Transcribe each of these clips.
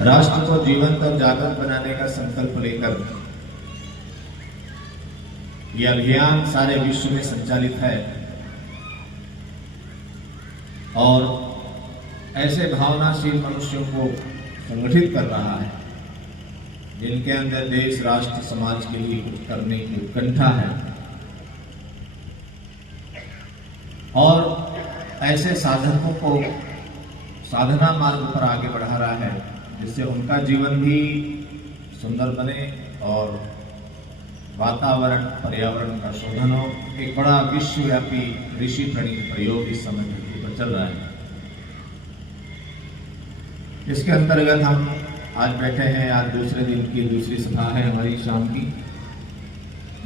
राष्ट्र को जीवंत और जागृत बनाने का संकल्प लेकर यह अभियान सारे विश्व में संचालित है और ऐसे भावनाशील मनुष्यों को संगठित कर रहा है जिनके अंदर देश, राष्ट्र, समाज के लिए कुछ करने की उत्कंठा है और ऐसे साधकों को साधना मार्ग पर आगे बढ़ा रहा है जिससे उनका जीवन भी सुंदर बने और वातावरण, पर्यावरण का शोधन हो। एक बड़ा विश्वव्यापी ऋषि प्रणीत प्रयोग इस समय पृथ्वी पर चल रहा है। इसके अंतर्गत हम आज बैठे हैं। आज दूसरे दिन की दूसरी सभा है हमारी शाम की।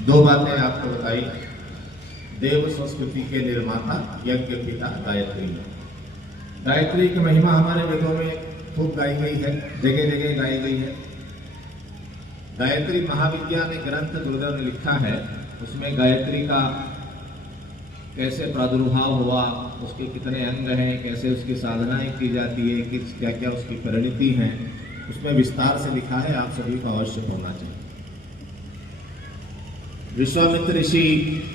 दो बातें आपको बताई। देव संस्कृति के निर्माता यज्ञ पिता गायत्री। गायत्री की महिमा हमारे वेदों में खूब गाई गई है, जगह जगह गाई गई है। गायत्री महाविद्या में ग्रंथ गुरुदेव ने लिखा है, उसमें गायत्री का कैसे प्रादुर्भाव हुआ, उसके कितने अंग हैं, कैसे उसकी साधनाएं की जाती है, किस क्या क्या उसकी परिणति है, उसमें विस्तार से लिखा है। आप सभी को अवश्य पढ़ना चाहिए। विश्वामित्र ऋषि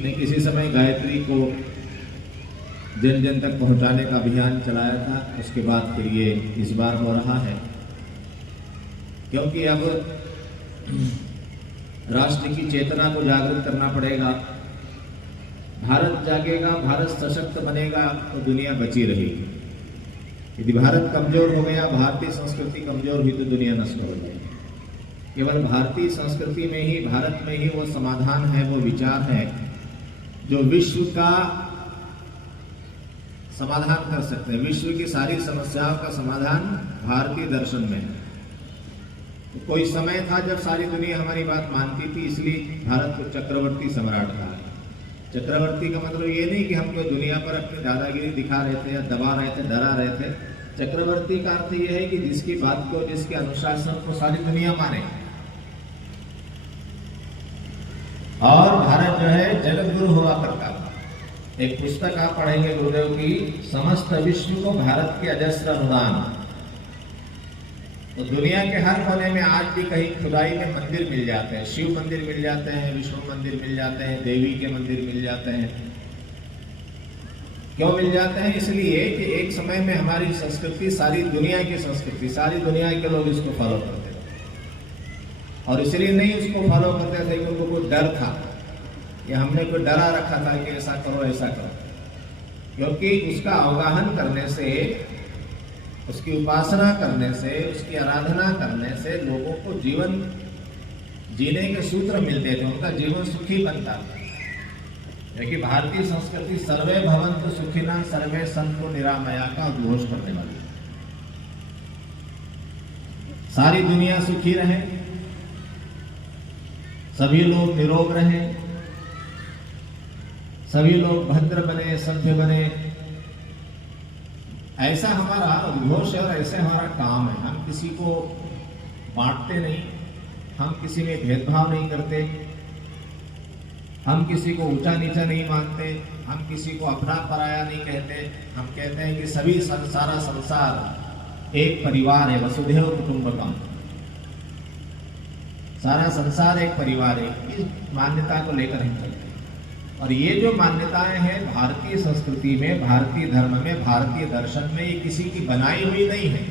ने किसी समय गायत्री को जन जन तक पहुंचाने का अभियान चलाया था। उसके बाद फिर ये इस बार हो रहा है क्योंकि अब राष्ट्र की चेतना को जागृत करना पड़ेगा। भारत जागेगा, भारत सशक्त बनेगा तो दुनिया बची रहेगी। यदि भारत कमजोर हो गया, भारतीय संस्कृति कमजोर हुई तो दुनिया नष्ट हो जाएगी। केवल भारतीय संस्कृति में ही, भारत में ही वो समाधान है, वो विचार है जो विश्व का समाधान कर सकते हैं। विश्व की सारी समस्याओं का समाधान भारतीय दर्शन में है। तो कोई समय था जब सारी दुनिया हमारी बात मानती थी, इसलिए भारत को चक्रवर्ती सम्राट कहा। चक्रवर्ती का मतलब ये नहीं कि हम कोई दुनिया पर अपनी दादागिरी दिखा रहे थे या दबा रहे थे, डरा रहे थे। चक्रवर्ती का अर्थ ये है कि जिसकी बात को, जिसके अनुशासन को सारी दुनिया माने। और भारत जो है जगत गुरु हुआ करता था। एक पुस्तक आप पढ़ेंगे गुरुदेव की, समस्त विश्व को भारत के अजस्र अनुदान। तो दुनिया के हर कोने में आज भी कहीं खुदाई में मंदिर मिल जाते हैं। शिव मंदिर मिल जाते हैं, विष्णु मंदिर मिल जाते हैं, देवी के मंदिर मिल जाते हैं। क्यों मिल जाते हैं? इसलिए कि एक समय में हमारी संस्कृति, सारी दुनिया की संस्कृति, सारी दुनिया के लोग इसको फॉलो करते थे। और इसलिए नहीं उसको फॉलो करते थे कि उनको कोई डर था या हमने कोई डरा रखा था कि ऐसा करो ऐसा करो, क्योंकि उसका अवगाहन करने से, उसकी उपासना करने से, उसकी आराधना करने से लोगों को जीवन जीने के सूत्र मिलते थे, उनका जीवन सुखी बनता था। क्योंकि भारतीय संस्कृति सर्वे भवन्तु सुखिनः सर्वे सन्तु निरामया का उद्घोष करने वाली। सारी दुनिया सुखी रहे, सभी लोग निरोग रहे, सभी लोग भद्र बने, सभ्य बने, ऐसा हमारा उद्घोष है और ऐसे हमारा काम है। हम किसी को बांटते नहीं, हम किसी में भेदभाव नहीं करते, हम किसी को ऊंचा नीचा नहीं मानते, हम किसी को अपना पराया नहीं कहते। हम कहते हैं कि सभी सारा संसार एक परिवार है, वसुधैव कुटुंबकम। सारा संसार एक परिवार है। इस मान्यता को लेकर हम चलते हैं। और ये जो मान्यताएं हैं भारतीय संस्कृति में, भारतीय धर्म में, भारतीय दर्शन में, ये किसी की बनाई हुई नहीं है।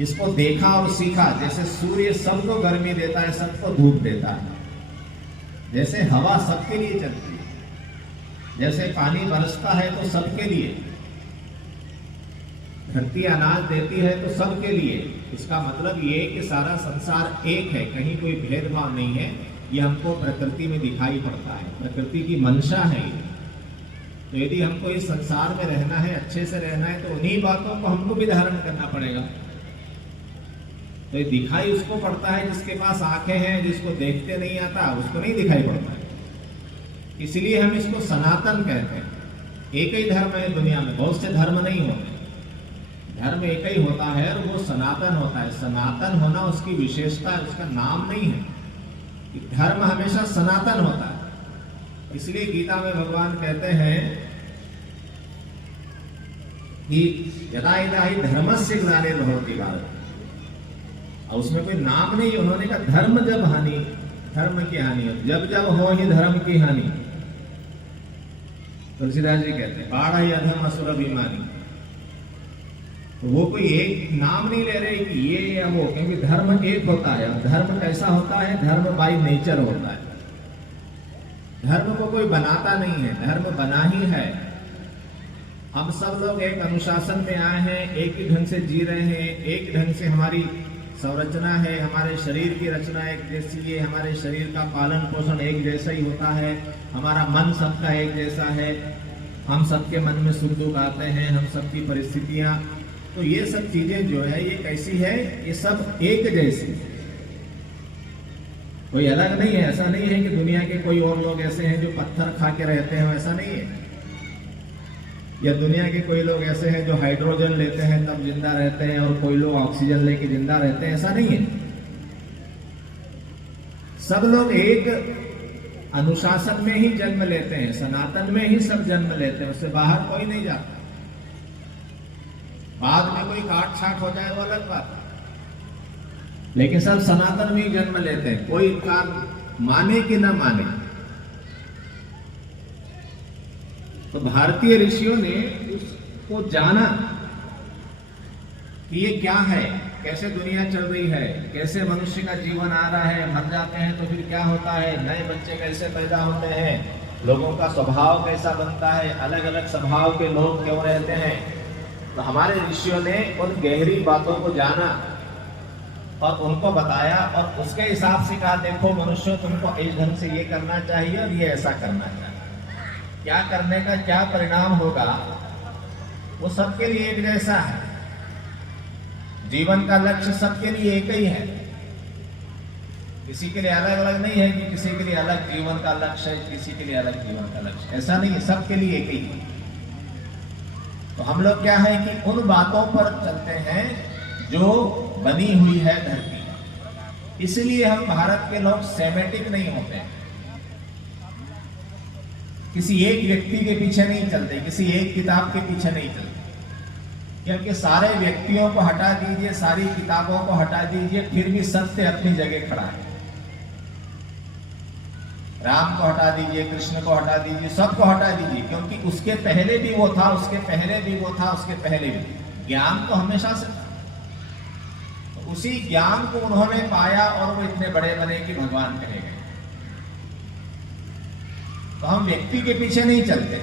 इसको देखा और सीखा। जैसे सूर्य सबको गर्मी देता है, सबको धूप देता है, जैसे हवा सबके लिए चलती है, जैसे पानी बरसता है तो सबके लिए, धरती अनाज देती है तो सबके लिए। इसका मतलब ये कि सारा संसार एक है, कहीं कोई भेदभाव नहीं है। ये हमको प्रकृति में दिखाई पड़ता है, प्रकृति की मंशा है ये। तो यदि हमको इस संसार में रहना है, अच्छे से रहना है, तो उन्हीं बातों को हमको भी धारण करना पड़ेगा। तो ये दिखाई उसको पड़ता है जिसके पास आंखें हैं, जिसको देखते नहीं आता उसको नहीं दिखाई पड़ता है। इसलिए हम इसको सनातन कहते हैं। एक ही धर्म है दुनिया में, बहुत से धर्म नहीं होते। धर्म एक ही होता है और वो सनातन होता है। सनातन होना उसकी विशेषता है, उसका नाम नहीं है। धर्म हमेशा सनातन होता है। इसलिए गीता में भगवान कहते हैं कि यदा यदा ही धर्मस्य ग्लानिर्भवति भारत, और उसमें कोई नाम नहीं, उन्होंने कहा धर्म जब हानि, धर्म की हानि, जब जब हो ही धर्म की हानि। तुलसीदास जी कहते हैं बाढ़ ही अधम असुर अभिमानी। तो वो कोई एक नाम नहीं ले रहे कि ये या वो, क्योंकि धर्म एक होता है। और धर्म कैसा होता है? धर्म बाय नेचर होता है। धर्म को कोई बनाता नहीं है, धर्म बना ही है। हम सब लोग एक अनुशासन में आए हैं, एक ही ढंग से जी रहे हैं, एक ढंग से हमारी संरचना है, हमारे शरीर की रचना एक जैसी है, हमारे शरीर का पालन पोषण एक जैसा ही होता है, हमारा मन सबका एक जैसा है, हम सबके मन में सुख दुख आते हैं, हम सबकी परिस्थितियां, तो ये सब चीजें जो है ये कैसी है? ये सब एक जैसी, कोई अलग नहीं है। ऐसा नहीं है कि दुनिया के कोई और लोग ऐसे हैं जो पत्थर खा के रहते हैं, ऐसा नहीं है। या दुनिया के कोई लोग ऐसे हैं जो हाइड्रोजन लेते हैं तब जिंदा रहते हैं, और कोई लोग ऑक्सीजन लेके जिंदा रहते हैं, ऐसा नहीं है। सब लोग एक अनुशासन में ही जन्म लेते हैं, सनातन में ही सब जन्म लेते हैं, उससे बाहर कोई नहीं जाता। बाद में कोई काट छाट हो जाए वो अलग बात है, लेकिन सब सनातन में ही जन्म लेते हैं, कोई काम माने कि ना माने। तो भारतीय ऋषियों ने उसको जाना कि ये क्या है, कैसे दुनिया चल रही है, कैसे मनुष्य का जीवन आ रहा है, मर जाते हैं तो फिर क्या होता है, नए बच्चे कैसे पैदा होते हैं, लोगों का स्वभाव कैसा बनता है, अलग अलग स्वभाव के लोग क्यों रहते हैं। तो हमारे ऋषियों ने उन गहरी बातों को जाना और उनको बताया, और उसके हिसाब से कहा देखो मनुष्य, तुमको इस ढंग से ये करना चाहिए और ये ऐसा करना चाहिए। क्या करने का क्या परिणाम होगा वो सबके लिए एक जैसा है। जीवन का लक्ष्य सबके लिए एक ही है, किसी के लिए अलग अलग नहीं है कि किसी के लिए अलग जीवन का लक्ष्य है, किसी के लिए अलग जीवन का लक्ष्य, ऐसा नहीं है, सबके लिए एक ही है। तो हम लोग क्या है कि उन बातों पर चलते हैं जो बनी हुई है धरती। इसलिए हम भारत के लोग सेमेटिक नहीं होते हैं, किसी एक व्यक्ति के पीछे नहीं चलते, किसी एक किताब के पीछे नहीं चलते, क्योंकि सारे व्यक्तियों को हटा दीजिए, सारी किताबों को हटा दीजिए, फिर भी सत्य अपनी जगह खड़ा है। राम को हटा दीजिए, कृष्ण को हटा दीजिए, सबको हटा दीजिए, क्योंकि उसके पहले भी वो था, उसके पहले भी वो था, उसके पहले भी। ज्ञान तो हमेशा से था, तो उसी ज्ञान को उन्होंने पाया और वो इतने बड़े बने कि भगवान कहे गए। तो हम व्यक्ति के पीछे नहीं चलते,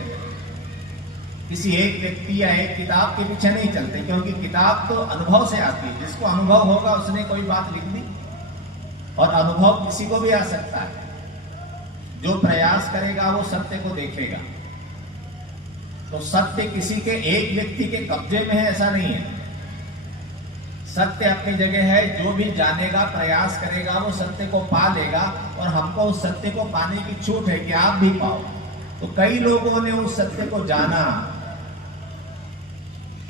किसी एक व्यक्ति या एक किताब के पीछे नहीं चलते, क्योंकि किताब तो अनुभव से आती है, जिसको अनुभव होगा उसने कोई बात लिख दी, और अनुभव किसी को भी आ सकता है। जो प्रयास करेगा वो सत्य को देखेगा। तो सत्य किसी के एक व्यक्ति के कब्जे में है ऐसा नहीं है, सत्य अपनी जगह है। जो भी जानेगा, प्रयास करेगा, वो सत्य को पा लेगा, और हमको उस सत्य को पाने की छूट है कि आप भी पाओ। तो कई लोगों ने उस सत्य को जाना,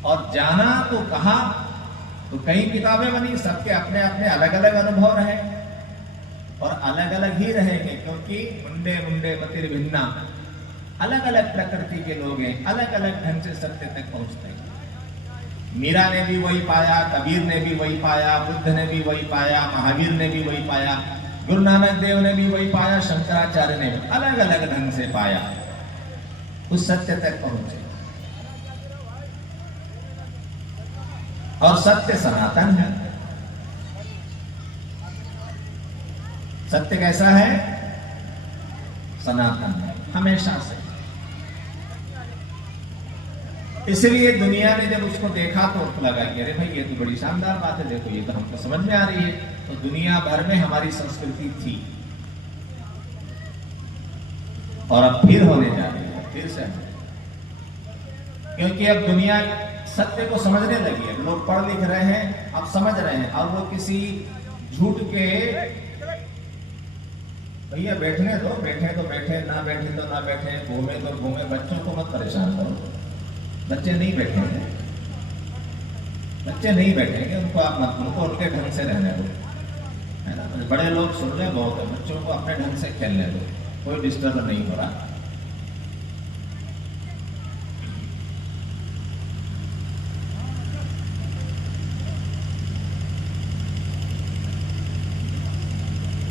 और जाना तो कहा, तो कई किताबें बनी, सबके अपने अपने अलग अलग अनुभव रहे और अलग अलग ही रहेंगे, क्योंकि मुंडे मुंडे मतिर्भिन्ना, अलग अलग प्रकृति के लोग हैं, अलग अलग ढंग से सत्य तक पहुंचते हैं। मीरा ने भी वही पाया, कबीर ने भी वही पाया, बुद्ध ने भी वही पाया, महावीर ने भी वही पाया, गुरु नानक देव ने भी वही पाया, शंकराचार्य ने भी अलग अलग ढंग से पाया, उस सत्य तक पहुंचे। और सत्य सनातन है। सत्य कैसा है? सनातन है, हमेशा से। इसलिए दुनिया ने जब उसको देखा तो लगा कि अरे भाई ये तो बड़ी शानदार बात है, देखो ये तो हमको समझ में आ रही है। तो दुनिया भर में हमारी संस्कृति थी और अब फिर होने जा रही है, फिर से, क्योंकि अब दुनिया सत्य को समझने लगी है। लोग पढ़ लिख रहे हैं, अब समझ रहे हैं। अब वो किसी झूठ के, भैया बैठने दो, बैठे तो बैठे, ना बैठे तो ना बैठे, घूमे तो घूमे, बच्चों को मत परेशान करो। बच्चे नहीं बैठेंगे, बच्चे नहीं बैठेंगे, उनको आप मत, उनको उनके ढंग से रहने दो, है ना। बड़े लोग सुन रहे बहुत है, बच्चों को अपने ढंग से खेलने दो, कोई डिस्टर्ब नहीं हो रहा।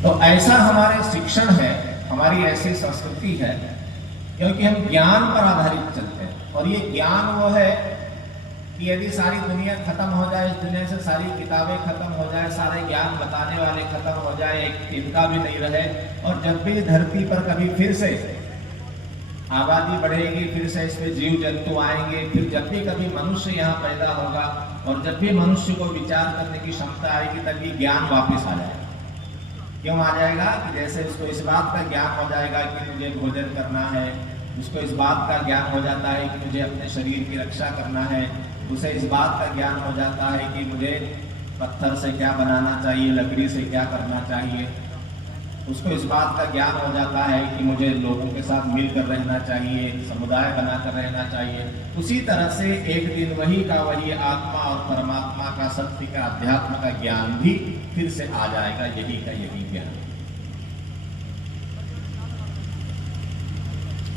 तो ऐसा हमारे शिक्षण है, हमारी ऐसी संस्कृति है, क्योंकि हम ज्ञान पर आधारित चलते हैं। और ये ज्ञान वो है कि यदि सारी दुनिया खत्म हो जाए, इस दुनिया से सारी किताबें खत्म हो जाए, सारे ज्ञान बताने वाले खत्म हो जाए, एक तिनका भी नहीं रहे, और जब भी धरती पर कभी फिर से आबादी बढ़ेगी, फिर से इस पे जीव जंतु आएंगे, फिर जब भी कभी मनुष्य यहाँ पैदा होगा और जब भी मनुष्य को विचार करने की क्षमता आएगी, तभी ज्ञान वापस आ जाएगा। क्यों आ जाएगा? कि जैसे उसको इस बात का ज्ञान हो जाएगा कि मुझे भोजन करना है, उसको इस बात का ज्ञान हो जाता है कि मुझे अपने शरीर की रक्षा करना है, उसे इस बात का ज्ञान हो जाता है कि मुझे पत्थर से क्या बनाना चाहिए, लकड़ी से क्या करना चाहिए, उसको इस बात का ज्ञान हो जाता है कि मुझे लोगों के साथ मिलकर रहना चाहिए, समुदाय बनाकर रहना चाहिए। उसी तरह से एक दिन वही का वही आत्मा और परमात्मा का, सत्य का, अध्यात्म का ज्ञान भी फिर से आ जाएगा, यही का यही ज्ञान।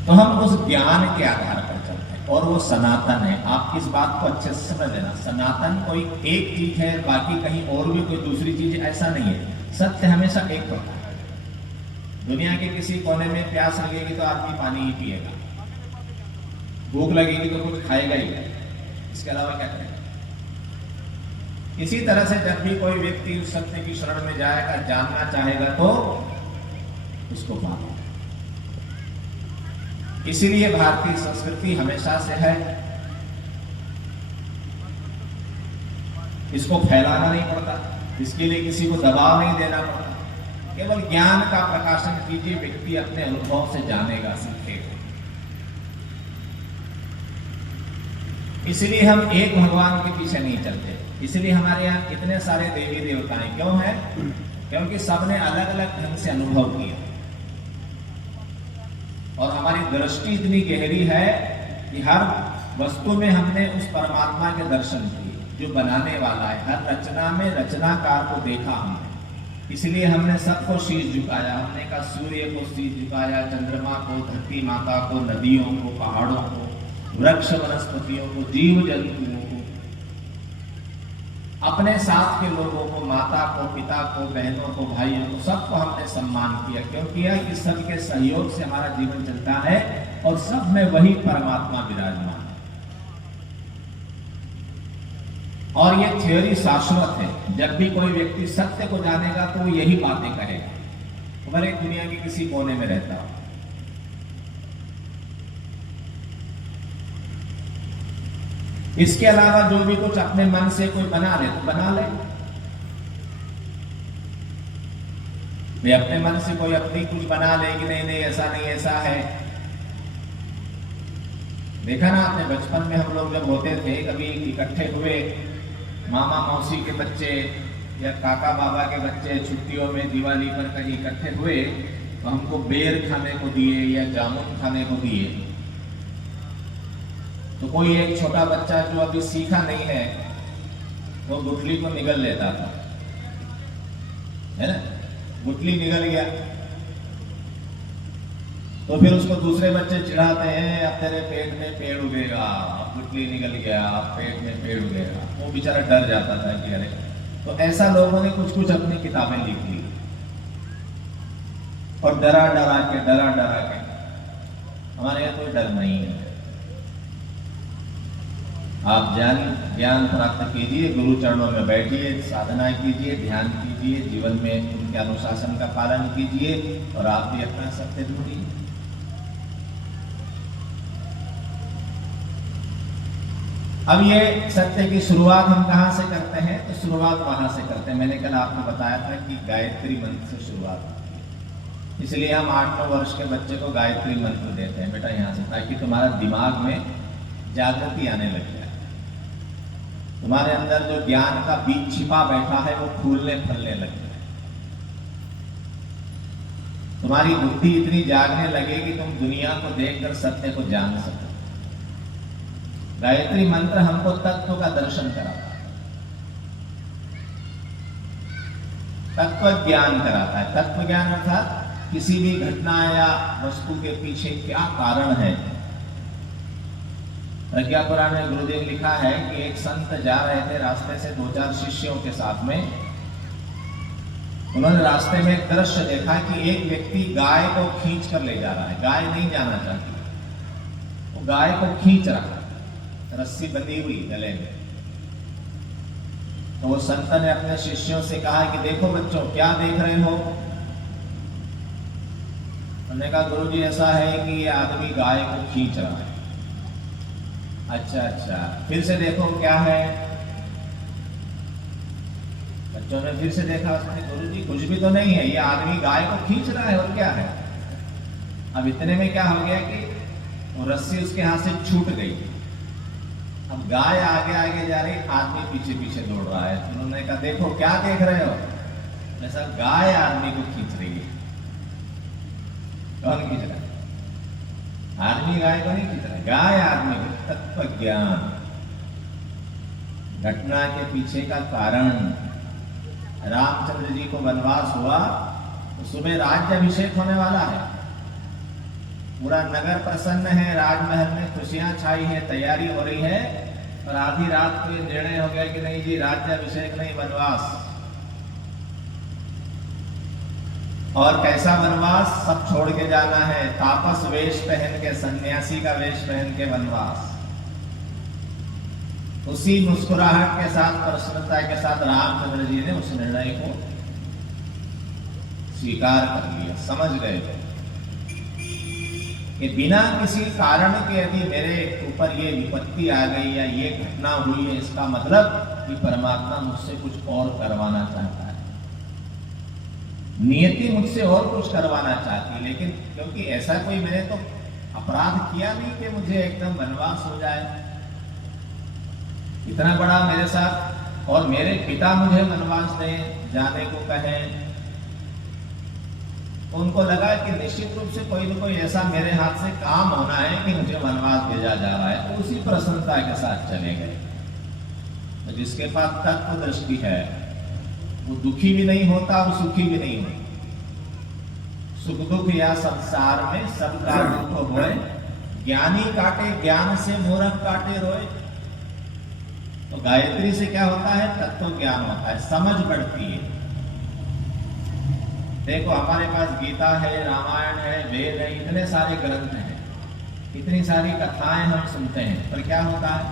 तो हम उस ज्ञान के आधार पर चलते हैं और वो सनातन है। आप इस बात को अच्छे से समझ लेना, सनातन कोई एक चीज है, बाकी कहीं और भी कोई दूसरी चीज, ऐसा नहीं है। सत्य हमेशा एक होता है। दुनिया के किसी कोने में प्यास लगेगी तो आदमी पानी ही पिएगा, भूख लगेगी तो कुछ खाएगा ही, इसके अलावा क्या करेगा। इसी तरह से जब भी कोई व्यक्ति उस सत्य की शरण में जाएगा, जानना चाहेगा, तो उसको पाएगा। इसीलिए भारतीय संस्कृति हमेशा से है, इसको फैलाना नहीं पड़ता, इसके लिए किसी को दबाव नहीं देना पड़ता। केवल ज्ञान का प्रकाशन कीजिए, व्यक्ति अपने अनुभव से जानेगा, सीखेगा। इसलिए हम एक भगवान के पीछे नहीं चलते। इसलिए हमारे यहाँ इतने सारे देवी देवताएं क्यों हैं? क्योंकि सबने अलग अलग ढंग से अनुभव किया और हमारी दृष्टि इतनी गहरी है कि हर वस्तु में हमने उस परमात्मा के दर्शन किए जो बनाने वाला है। हर रचना में रचनाकार को देखा हमने, इसलिए हमने सबको शीश झुकाया। हमने कहा सूर्य को शीश झुकाया, चंद्रमा को, धरती माता को, नदियों को, पहाड़ों को, वृक्ष वनस्पतियों को, जीव जंतुओं को, अपने साथ के लोगों को, माता को, पिता को, बहनों को, भाइयों को, सबको हमने सम्मान किया। क्यों किया? कि सबके सहयोग से हमारा जीवन चलता है और सब में वही परमात्मा विराजमान है। और ये थ्योरी शाश्वत है। जब भी कोई व्यक्ति सत्य को जानेगा तो वो यही बातें कहेगा, भले दुनिया के किसी कोने में रहता हो। इसके अलावा जो भी कुछ अपने मन से कोई बना ले तो बना ले। वे अपने मन से कोई अपनी कुछ बना ले कि नहीं नहीं ऐसा नहीं ऐसा है। देखा ना आपने, बचपन में हम लोग जब होते थे, कभी इकट्ठे हुए, मामा मौसी के बच्चे या काका बाबा के बच्चे छुट्टियों में दिवाली पर कहीं इकट्ठे हुए, तो हमको बेर खाने को दिए या जामुन खाने को दिए। तो कोई एक छोटा बच्चा जो अभी सीखा नहीं है, वो गुठली को निगल लेता था, है ना, गुठली निगल गया तो फिर उसको दूसरे बच्चे चिढ़ाते हैं, अब तेरे पेट में पेड़ उगेगा, गुठली निकल गया, पेट में पेड़ उगेगा। वो बेचारा डर जाता था कि अरे। तो ऐसा लोगों ने कुछ कुछ अपनी किताबें लिख ली और डरा डरा के। हमारे यहाँ कोई डर नहीं है। आप ज्ञान प्राप्त कीजिए, गुरु चरणों में बैठिए, साधना कीजिए, ध्यान कीजिए, जीवन में उनके अनुशासन का पालन कीजिए और आप भी अपना सत्य ढूंढिए। अब ये सत्य की शुरुआत हम कहाँ से करते हैं? तो शुरुआत वहां से करते हैं। मैंने कल आपको बताया था कि गायत्री मंत्र से शुरुआत होती है। इसलिए हम 8-9 वर्ष के बच्चे को गायत्री मंत्र देते हैं, बेटा यहाँ से, ताकि तुम्हारा दिमाग में जागृति आने लग जाए। तुम्हारे अंदर जो ज्ञान का बीज छिपा बैठा है वो फूलने फलने लग जाए। तुम्हारी बुद्धि इतनी जागने लगे कि तुम दुनिया को देखकर सत्य को जान सको। गायत्री मंत्र हमको तत्व का दर्शन कराता है, तत्व ज्ञान कराता है। तत्व ज्ञान अर्थात किसी भी घटना या वस्तु के पीछे क्या कारण है। प्रज्ञा पुराण में गुरुदेव लिखा है कि एक संत जा रहे थे रास्ते से 2-4 शिष्यों के साथ में, उन्होंने रास्ते में एक दृश्य देखा कि एक व्यक्ति गाय को खींच कर ले जा रहा है। गाय नहीं जाना चाहती, वो गाय को खींच रहा है, रस्सी बंधी हुई गले में। तो वो संत ने अपने शिष्यों से कहा कि देखो बच्चों, क्या देख रहे हो? उन्होंने कहा गुरुजी ऐसा है कि ये आदमी गाय को खींच रहा है। अच्छा अच्छा, फिर से देखो क्या है। बच्चों ने फिर से देखा, गुरुजी कुछ भी तो नहीं है, ये आदमी गाय को खींच रहा है और क्या है। अब इतने में क्या हो गया कि वो रस्सी उसके हाथ से छूट गई। अब गाय आगे आगे जा रही, आदमी पीछे पीछे दौड़ रहा है। उन्होंने कहा देखो क्या देख रहे हो? ऐसा गाय आदमी को खींच रही है। कौन खींच रहा है? आदमी गाय को नहीं खींच रहा, गाय आदमी को। तत्व ज्ञान, घटना के पीछे का कारण। रामचंद्र जी को वनवास हुआ तो सुबह राज्याभिषेक होने वाला है, पूरा नगर प्रसन्न है, राजमहल में खुशियां छाई है, तैयारी हो रही है। और आधी रात को ये निर्णय हो गया कि नहीं जी, राज्याभिषेक नहीं, वनवास। और कैसा वनवास? सब छोड़ के जाना है, तापस वेश पहन के, सन्यासी का वेश पहन के वनवास। उसी मुस्कुराहट के साथ, प्रसन्नता के साथ रामचंद्र जी ने उस निर्णय को स्वीकार कर लिया। समझ गए कि बिना किसी कारण के यदि मेरे ऊपर ये विपत्ति आ गई या ये घटना हुई है, इसका मतलब कि परमात्मा मुझसे कुछ और करवाना चाहता है, नियति मुझसे और कुछ करवाना चाहती है। लेकिन क्योंकि ऐसा कोई मैंने तो अपराध किया नहीं कि मुझे एकदम वनवास हो जाए। इतना बड़ा मेरे साथ, और मेरे पिता मुझे वनवास दें, जाने को कहें। उनको लगा कि निश्चित रूप से कोई न कोई ऐसा मेरे हाथ से काम होना है कि मुझे वनवास भेजा जा रहा है। तो उसी प्रसन्नता के साथ चले गए। तो जिसके पास तत्व दृष्टि है वो दुखी भी नहीं होता और सुखी भी नहीं होता। सुख दुख या संसार में सबका दुख होए, ज्ञानी काटे ज्ञान से, मूर्ख काटे रोए। तो गायत्री से क्या होता है? तत्व ज्ञान होता है, समझ बढ़ती है। देखो हमारे पास गीता है, रामायण है, वेद है, इतने सारे ग्रंथ हैं, इतनी सारी कथाएं हम सुनते हैं, पर क्या होता है?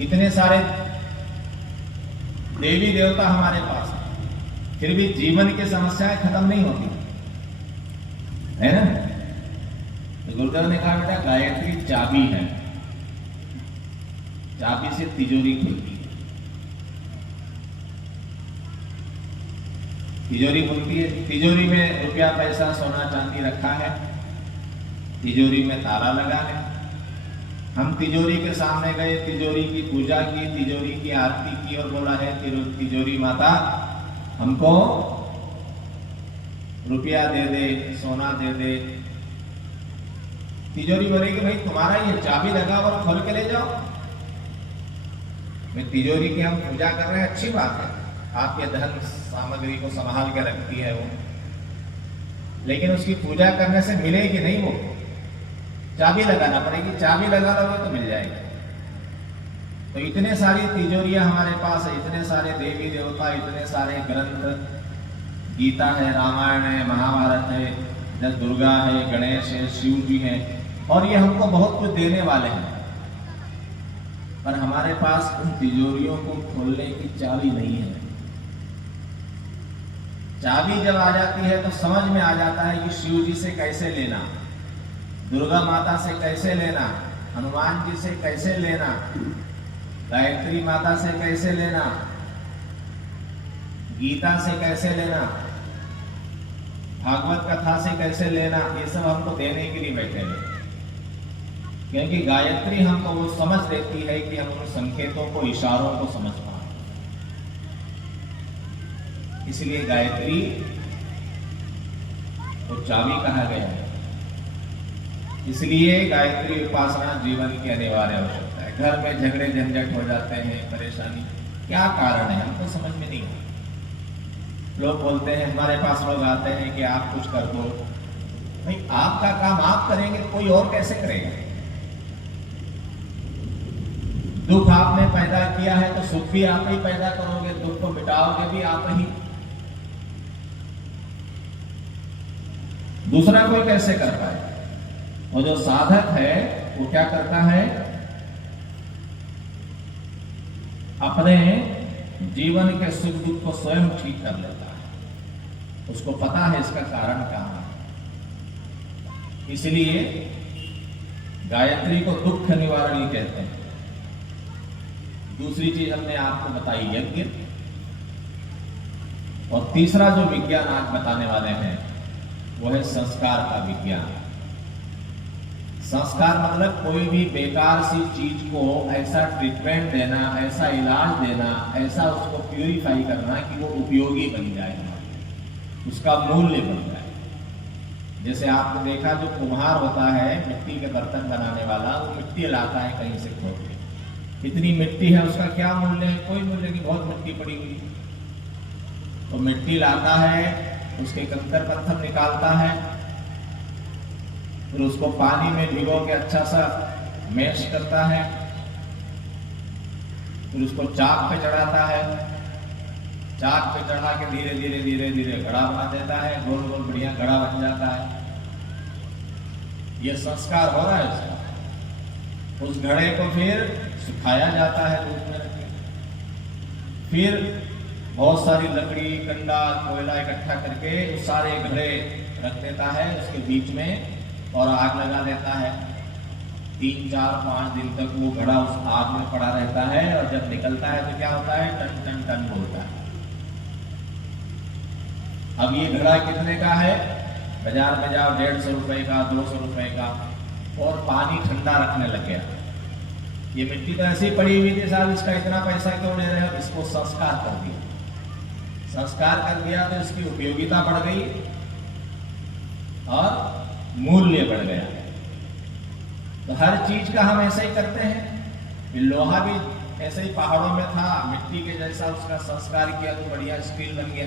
इतने सारे देवी देवता हमारे पास हैं, फिर भी जीवन की समस्याएं खत्म नहीं होती है ना। तो गुरुदेव ने कहा बेटा गायत्री चाबी है, चाबी से तिजोरी खुलती है। तिजोरी खुलती है, तिजोरी में रुपया पैसा सोना चांदी रखा है, तिजोरी में ताला लगा है। हम तिजोरी के सामने गए, तिजोरी की पूजा की, तिजोरी की आरती की और बोला है तिजोरी माता हमको रुपया दे दे, सोना दे दे। तिजोरी बोलेगी भाई तुम्हारा ये चाबी लगा और खोल के ले जाओ। मैं तिजोरी की हम पूजा कर रहे हैं, अच्छी बात है, आपके धन सामग्री को संभाल के रखती है वो, लेकिन उसकी पूजा करने से मिलेगी नहीं, वो चाबी लगाना पड़ेगी। चाबी लगा लोगे तो मिल जाएगी। तो इतने सारी तिजोरियां हमारे पास है, इतने सारे देवी देवता, इतने सारे ग्रंथ, गीता है, रामायण है, महाभारत है, दुर्गा है, गणेश है, शिव जी है, और ये हमको बहुत कुछ देने वाले हैं। पर हमारे पास उन तिजोरियों को खोलने की चाबी नहीं है। चाबी जब आ जाती है तो समझ में आ जाता है कि शिव जी से कैसे लेना, दुर्गा माता से कैसे लेना, हनुमान जी से कैसे लेना, गायत्री माता से कैसे लेना, गीता से कैसे लेना, भागवत कथा से कैसे लेना। ये सब हमको देने के लिए बैठे हैं, क्योंकि गायत्री हमको वो समझ देती है कि हम उन संकेतों को, इशारों को समझ पाए। इसलिए गायत्री को चाबी कहा गया है। इसलिए गायत्री उपासना जीवन की अनिवार्य आवश्यकता है। घर में झगड़े झंझट हो जाते हैं, परेशानी, क्या कारण है हमको समझ में नहीं आता। लोग बोलते हैं, हमारे पास लोग आते हैं कि आप कुछ कर दो। भाई आपका काम आप करेंगे, कोई और कैसे करेगा? दुख आपने पैदा किया है तो सुख भी आप ही पैदा करोगे, दुख को मिटाओगे भी आप ही। दूसरा कोई कैसे कर पाए? और जो साधक है वो क्या करता है? अपने जीवन के सुख दुख को स्वयं ठीक कर लेता है। उसको पता है इसका कारण कहां है। इसलिए गायत्री को दुख निवारणी कहते हैं। दूसरी चीज हमने आपको बताई यज्ञ, और तीसरा जो विज्ञान आज बताने वाले हैं वो है संस्कार का विज्ञान। संस्कार मतलब कोई भी बेकार सी चीज को ऐसा ट्रीटमेंट देना, ऐसा इलाज देना, ऐसा उसको प्यूरिफाई करना कि वो उपयोगी बन जाए, उसका मूल्य बन जाए। जैसे आपने देखा जो कुम्हार होता है मिट्टी के बर्तन बनाने वाला, वो मिट्टी लाता है कहीं से खोद के। इतनी मिट्टी है, उसका क्या मूल्य है? कोई मूल्य नहीं, बहुत मिट्टी पड़ी हुई। तो मिट्टी लाता है, उसके कंकर पत्थर निकालता है, फिर उसको पानी में भिगो के अच्छा सा मैश करता है, फिर उसको चाक पे चढ़ाता है, चाक पे चढ़ा के धीरे धीरे धीरे धीरे घड़ा बना देता है, गोल गोल बढ़िया घड़ा बन जाता है। ये संस्कार हो रहा है उसका। उस घड़े को फिर सुखाया जाता है धूप में रख के, फिर बहुत सारी लकड़ी कंडा कोयला इकट्ठा करके उस सारे घड़े रख देता है उसके बीच में और आग लगा देता है। 3, 4, 5 दिन तक वो घड़ा उस आग में पड़ा रहता है, और जब निकलता है तो क्या होता है? टन टन टन बोलता है। अब ये घड़ा कितने का है? बाजार में जाओ 150 रुपए का, 200 रुपए का, और पानी ठंडा रखने लग गया। ये मिट्टी तो ऐसी पड़ी हुई थी, साहब इसका इतना पैसा क्यों ले रहे हो? इसको संस्कार कर दिया। संस्कार कर दिया तो इसकी उपयोगिता बढ़ गई और मूल्य बढ़ गया। तो हर चीज का हम ऐसा ही करते हैं। लोहा भी ऐसे ही पहाड़ों में था, मिट्टी के जैसा उसका संस्कार किया तो बढ़िया स्टील बन गया।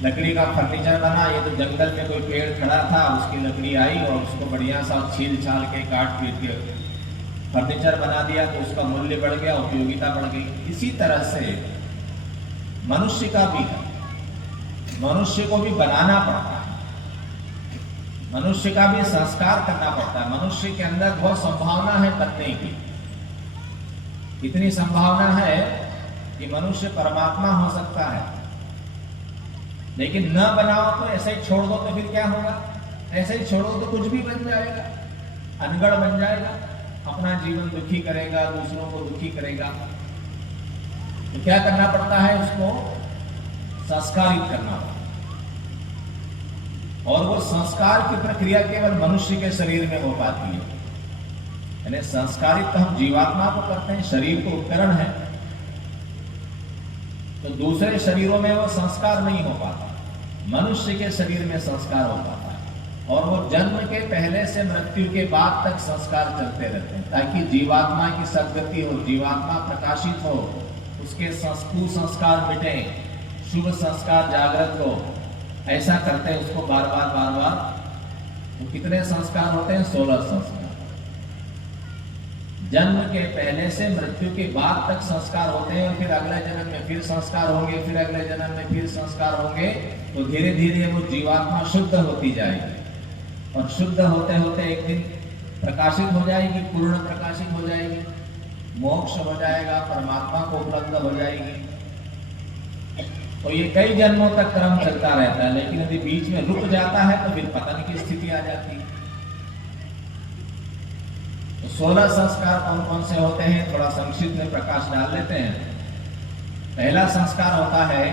लकड़ी का फर्नीचर बना, ये तो जंगल में कोई पेड़ खड़ा था, उसकी लकड़ी आई और उसको बढ़िया सा छील छाल के काट पीट के फर्नीचर बना दिया, तो उसका मूल्य बढ़ गया, उपयोगिता बढ़ गई। इसी तरह से मनुष्य का भी है, मनुष्य को भी बनाना पड़ता है, मनुष्य का भी संस्कार करना पड़ता है। मनुष्य के अंदर बहुत संभावना है बनने की, इतनी संभावना है कि मनुष्य परमात्मा हो सकता है। लेकिन न बनाओ तो ऐसे ही छोड़ दो तो फिर क्या होगा? ऐसे ही छोड़ो तो कुछ भी बन जाएगा, अनगढ़ बन जाएगा, अपना जीवन दुखी करेगा, दूसरों को दुखी करेगा। तो क्या करना पड़ता है? उसको संस्कारित करना पड़ता है। और वो संस्कार की प्रक्रिया केवल मनुष्य के शरीर में हो पाती है। यानी संस्कारित तो हम जीवात्मा को करते हैं, शरीर को उपकरण है, तो दूसरे शरीरों में वो संस्कार नहीं हो पाता। मनुष्य के शरीर में संस्कार हो पाता है, और वो जन्म के पहले से मृत्यु के बाद तक संस्कार चलते रहते हैं, ताकि जीवात्मा की सद्गति हो, जीवात्मा प्रकाशित हो, उसके कुसंस्कार मिटे, शुभ संस्कार जागृत हो। ऐसा करते हैं उसको बार बार बार बार। तो कितने संस्कार होते हैं? 16 संस्कार। जन्म के पहले से मृत्यु के बाद तक संस्कार होते हैं, और फिर अगले जन्म में फिर संस्कार होंगे, फिर अगले जन्म में फिर संस्कार होंगे। तो धीरे धीरे वो जीवात्मा शुद्ध होती जाएगी, और शुद्ध होते होते एक दिन प्रकाशित हो जाएगी, पूर्ण प्रकाशित हो जाएगी, मोक्ष हो जाएगा, परमात्मा को उपलब्ध हो जाएगी। तो ये कई जन्मों तक क्रम चलता रहता है, लेकिन यदि बीच में रुक जाता है तो फिर पतन की स्थिति आ जाती है। तो 16 संस्कार कौन कौन से होते हैं, थोड़ा संक्षिप्त में प्रकाश डाल लेते हैं। पहला संस्कार होता है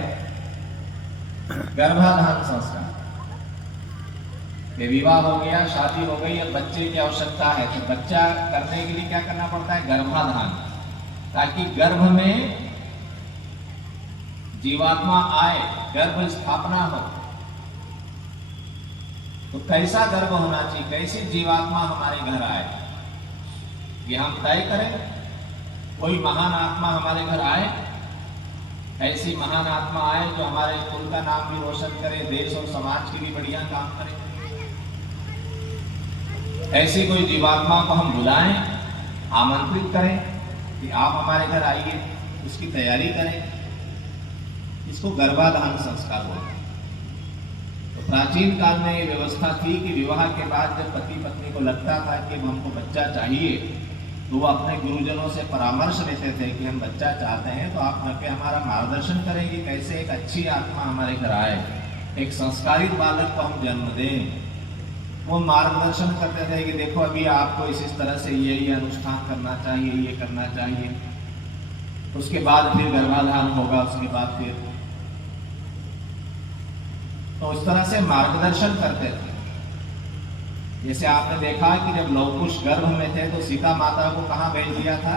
गर्भाधान संस्कार। विवाह हो गया, शादी हो गई, अब बच्चे की आवश्यकता है, तो बच्चा करने के लिए क्या करना पड़ता है? गर्भाधान, ताकि गर्भ में जीवात्मा आए, गर्भ स्थापना हो। तो कैसा गर्भ होना चाहिए, कैसी जीवात्मा हमारे घर आए, ये हम तय करें। कोई महान आत्मा हमारे घर आए, ऐसी महान आत्मा आए जो हमारे कुल का नाम भी रोशन करे, देश और समाज के लिए बढ़िया काम करे। ऐसी कोई जीवात्मा को हम बुलाएं, आमंत्रित करें, कि आप हमारे घर आइए, उसकी तैयारी करें। इसको गर्भाधान संस्कार बोलते हैं। तो प्राचीन काल में ये व्यवस्था थी कि विवाह के बाद जब पति पत्नी को लगता था कि हमको बच्चा चाहिए, तो वो अपने गुरुजनों से परामर्श लेते थे कि हम बच्चा चाहते हैं, तो आप करके हमारा मार्गदर्शन करेंगे कैसे एक अच्छी आत्मा हमारे घर आए, एक संस्कारित बालक को हम जन्म दें। वो मार्गदर्शन करते थे कि देखो अभी आपको इस तरह से ये अनुष्ठान करना चाहिए, ये करना चाहिए, उसके बाद फिर गर्भाधान होगा, उसके बाद फिर, तो इस तरह से मार्गदर्शन करते थे। जैसे आपने देखा कि जब लवकुश गर्भ में थे तो सीता माता को कहाँ भेज दिया था?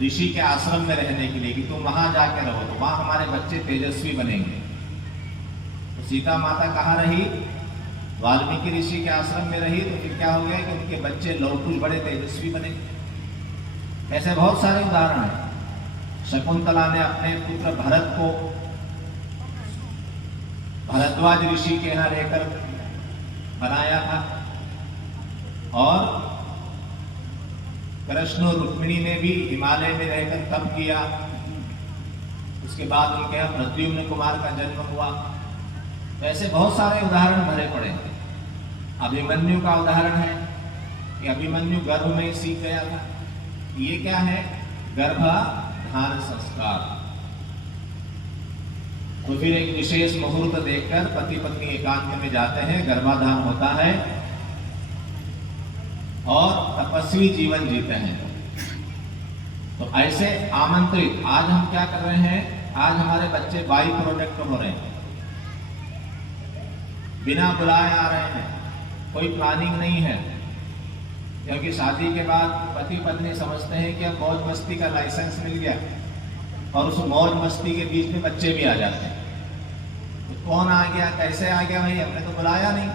ऋषि के आश्रम में रहने के लिए, कि तुम वहां जाके रहो, तो वहां हमारे बच्चे तेजस्वी बनेंगे। तो सीता माता कहाँ रही? वाल्मीकि ऋषि के आश्रम में रही। तो फिर क्या हो गया कि उनके बच्चे लवकुश बड़े तेजस्वी बने। ऐसे बहुत सारे उदाहरण हैं। शकुंतला ने अपने पुत्र भरत को भारद्वाज ऋषि के यहाँ रहकर बनाया था, और कृष्ण और रुक्मिणी ने भी हिमालय में रहकर तप किया। उसके बाद उनके यहाँ प्रद्युम्न कुमार का जन्म हुआ। ऐसे बहुत सारे उदाहरण भरे पड़े हैं। अभिमन्यु का उदाहरण है कि अभिमन्यु गर्भ में ही सीख गया था। ये क्या है? गर्भाधान संस्कार। तो फिर एक विशेष मुहूर्त देखकर पति पत्नी एकांत में जाते हैं, गर्भाधान होता है और तपस्वी जीवन जीते हैं। तो ऐसे आमंत्रित, आज हम क्या कर रहे हैं? आज हमारे बच्चे बाई प्रोडक्ट हो रहे हैं, बिना बुलाए आ रहे हैं, कोई प्लानिंग नहीं है। क्योंकि शादी के बाद पति पत्नी समझते हैं कि अब मौज मस्ती का लाइसेंस मिल गया, और उस मौज मस्ती के बीच में बच्चे भी आ जाते हैं। तो कौन आ गया, कैसे आ गया? भाई हमने तो बुलाया नहीं,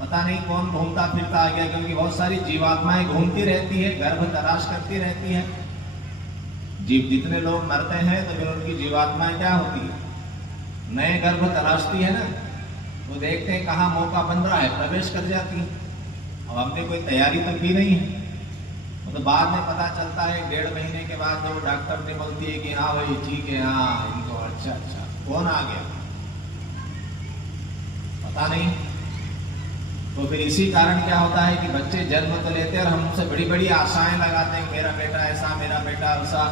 पता नहीं कौन घूमता फिरता आ गया। क्योंकि बहुत सारी जीवात्माएं घूमती रहती है, गर्भ तलाश करती रहती है। जीव जितने लोग मरते हैं तो फिर उनकी जीवात्माएं क्या होती है? नए गर्भ तलाशती है ना। वो देखते हैं कहाँ मौका बन रहा है, प्रवेश कर जाती है। अब हमने कोई तैयारी तो की नहीं है। तो बाद में पता चलता है 1.5 महीने के बाद जब डॉक्टर ने बोलती है कि हाँ भाई ठीक है, हाँ इनको अच्छा कौन आ गया, पता नहीं। तो फिर इसी कारण क्या होता है कि बच्चे जन्म तो लेते हैं और हम उनसे बड़ी बड़ी आशाएं लगाते हैं, मेरा बेटा ऐसा, मेरा बेटा वैसा।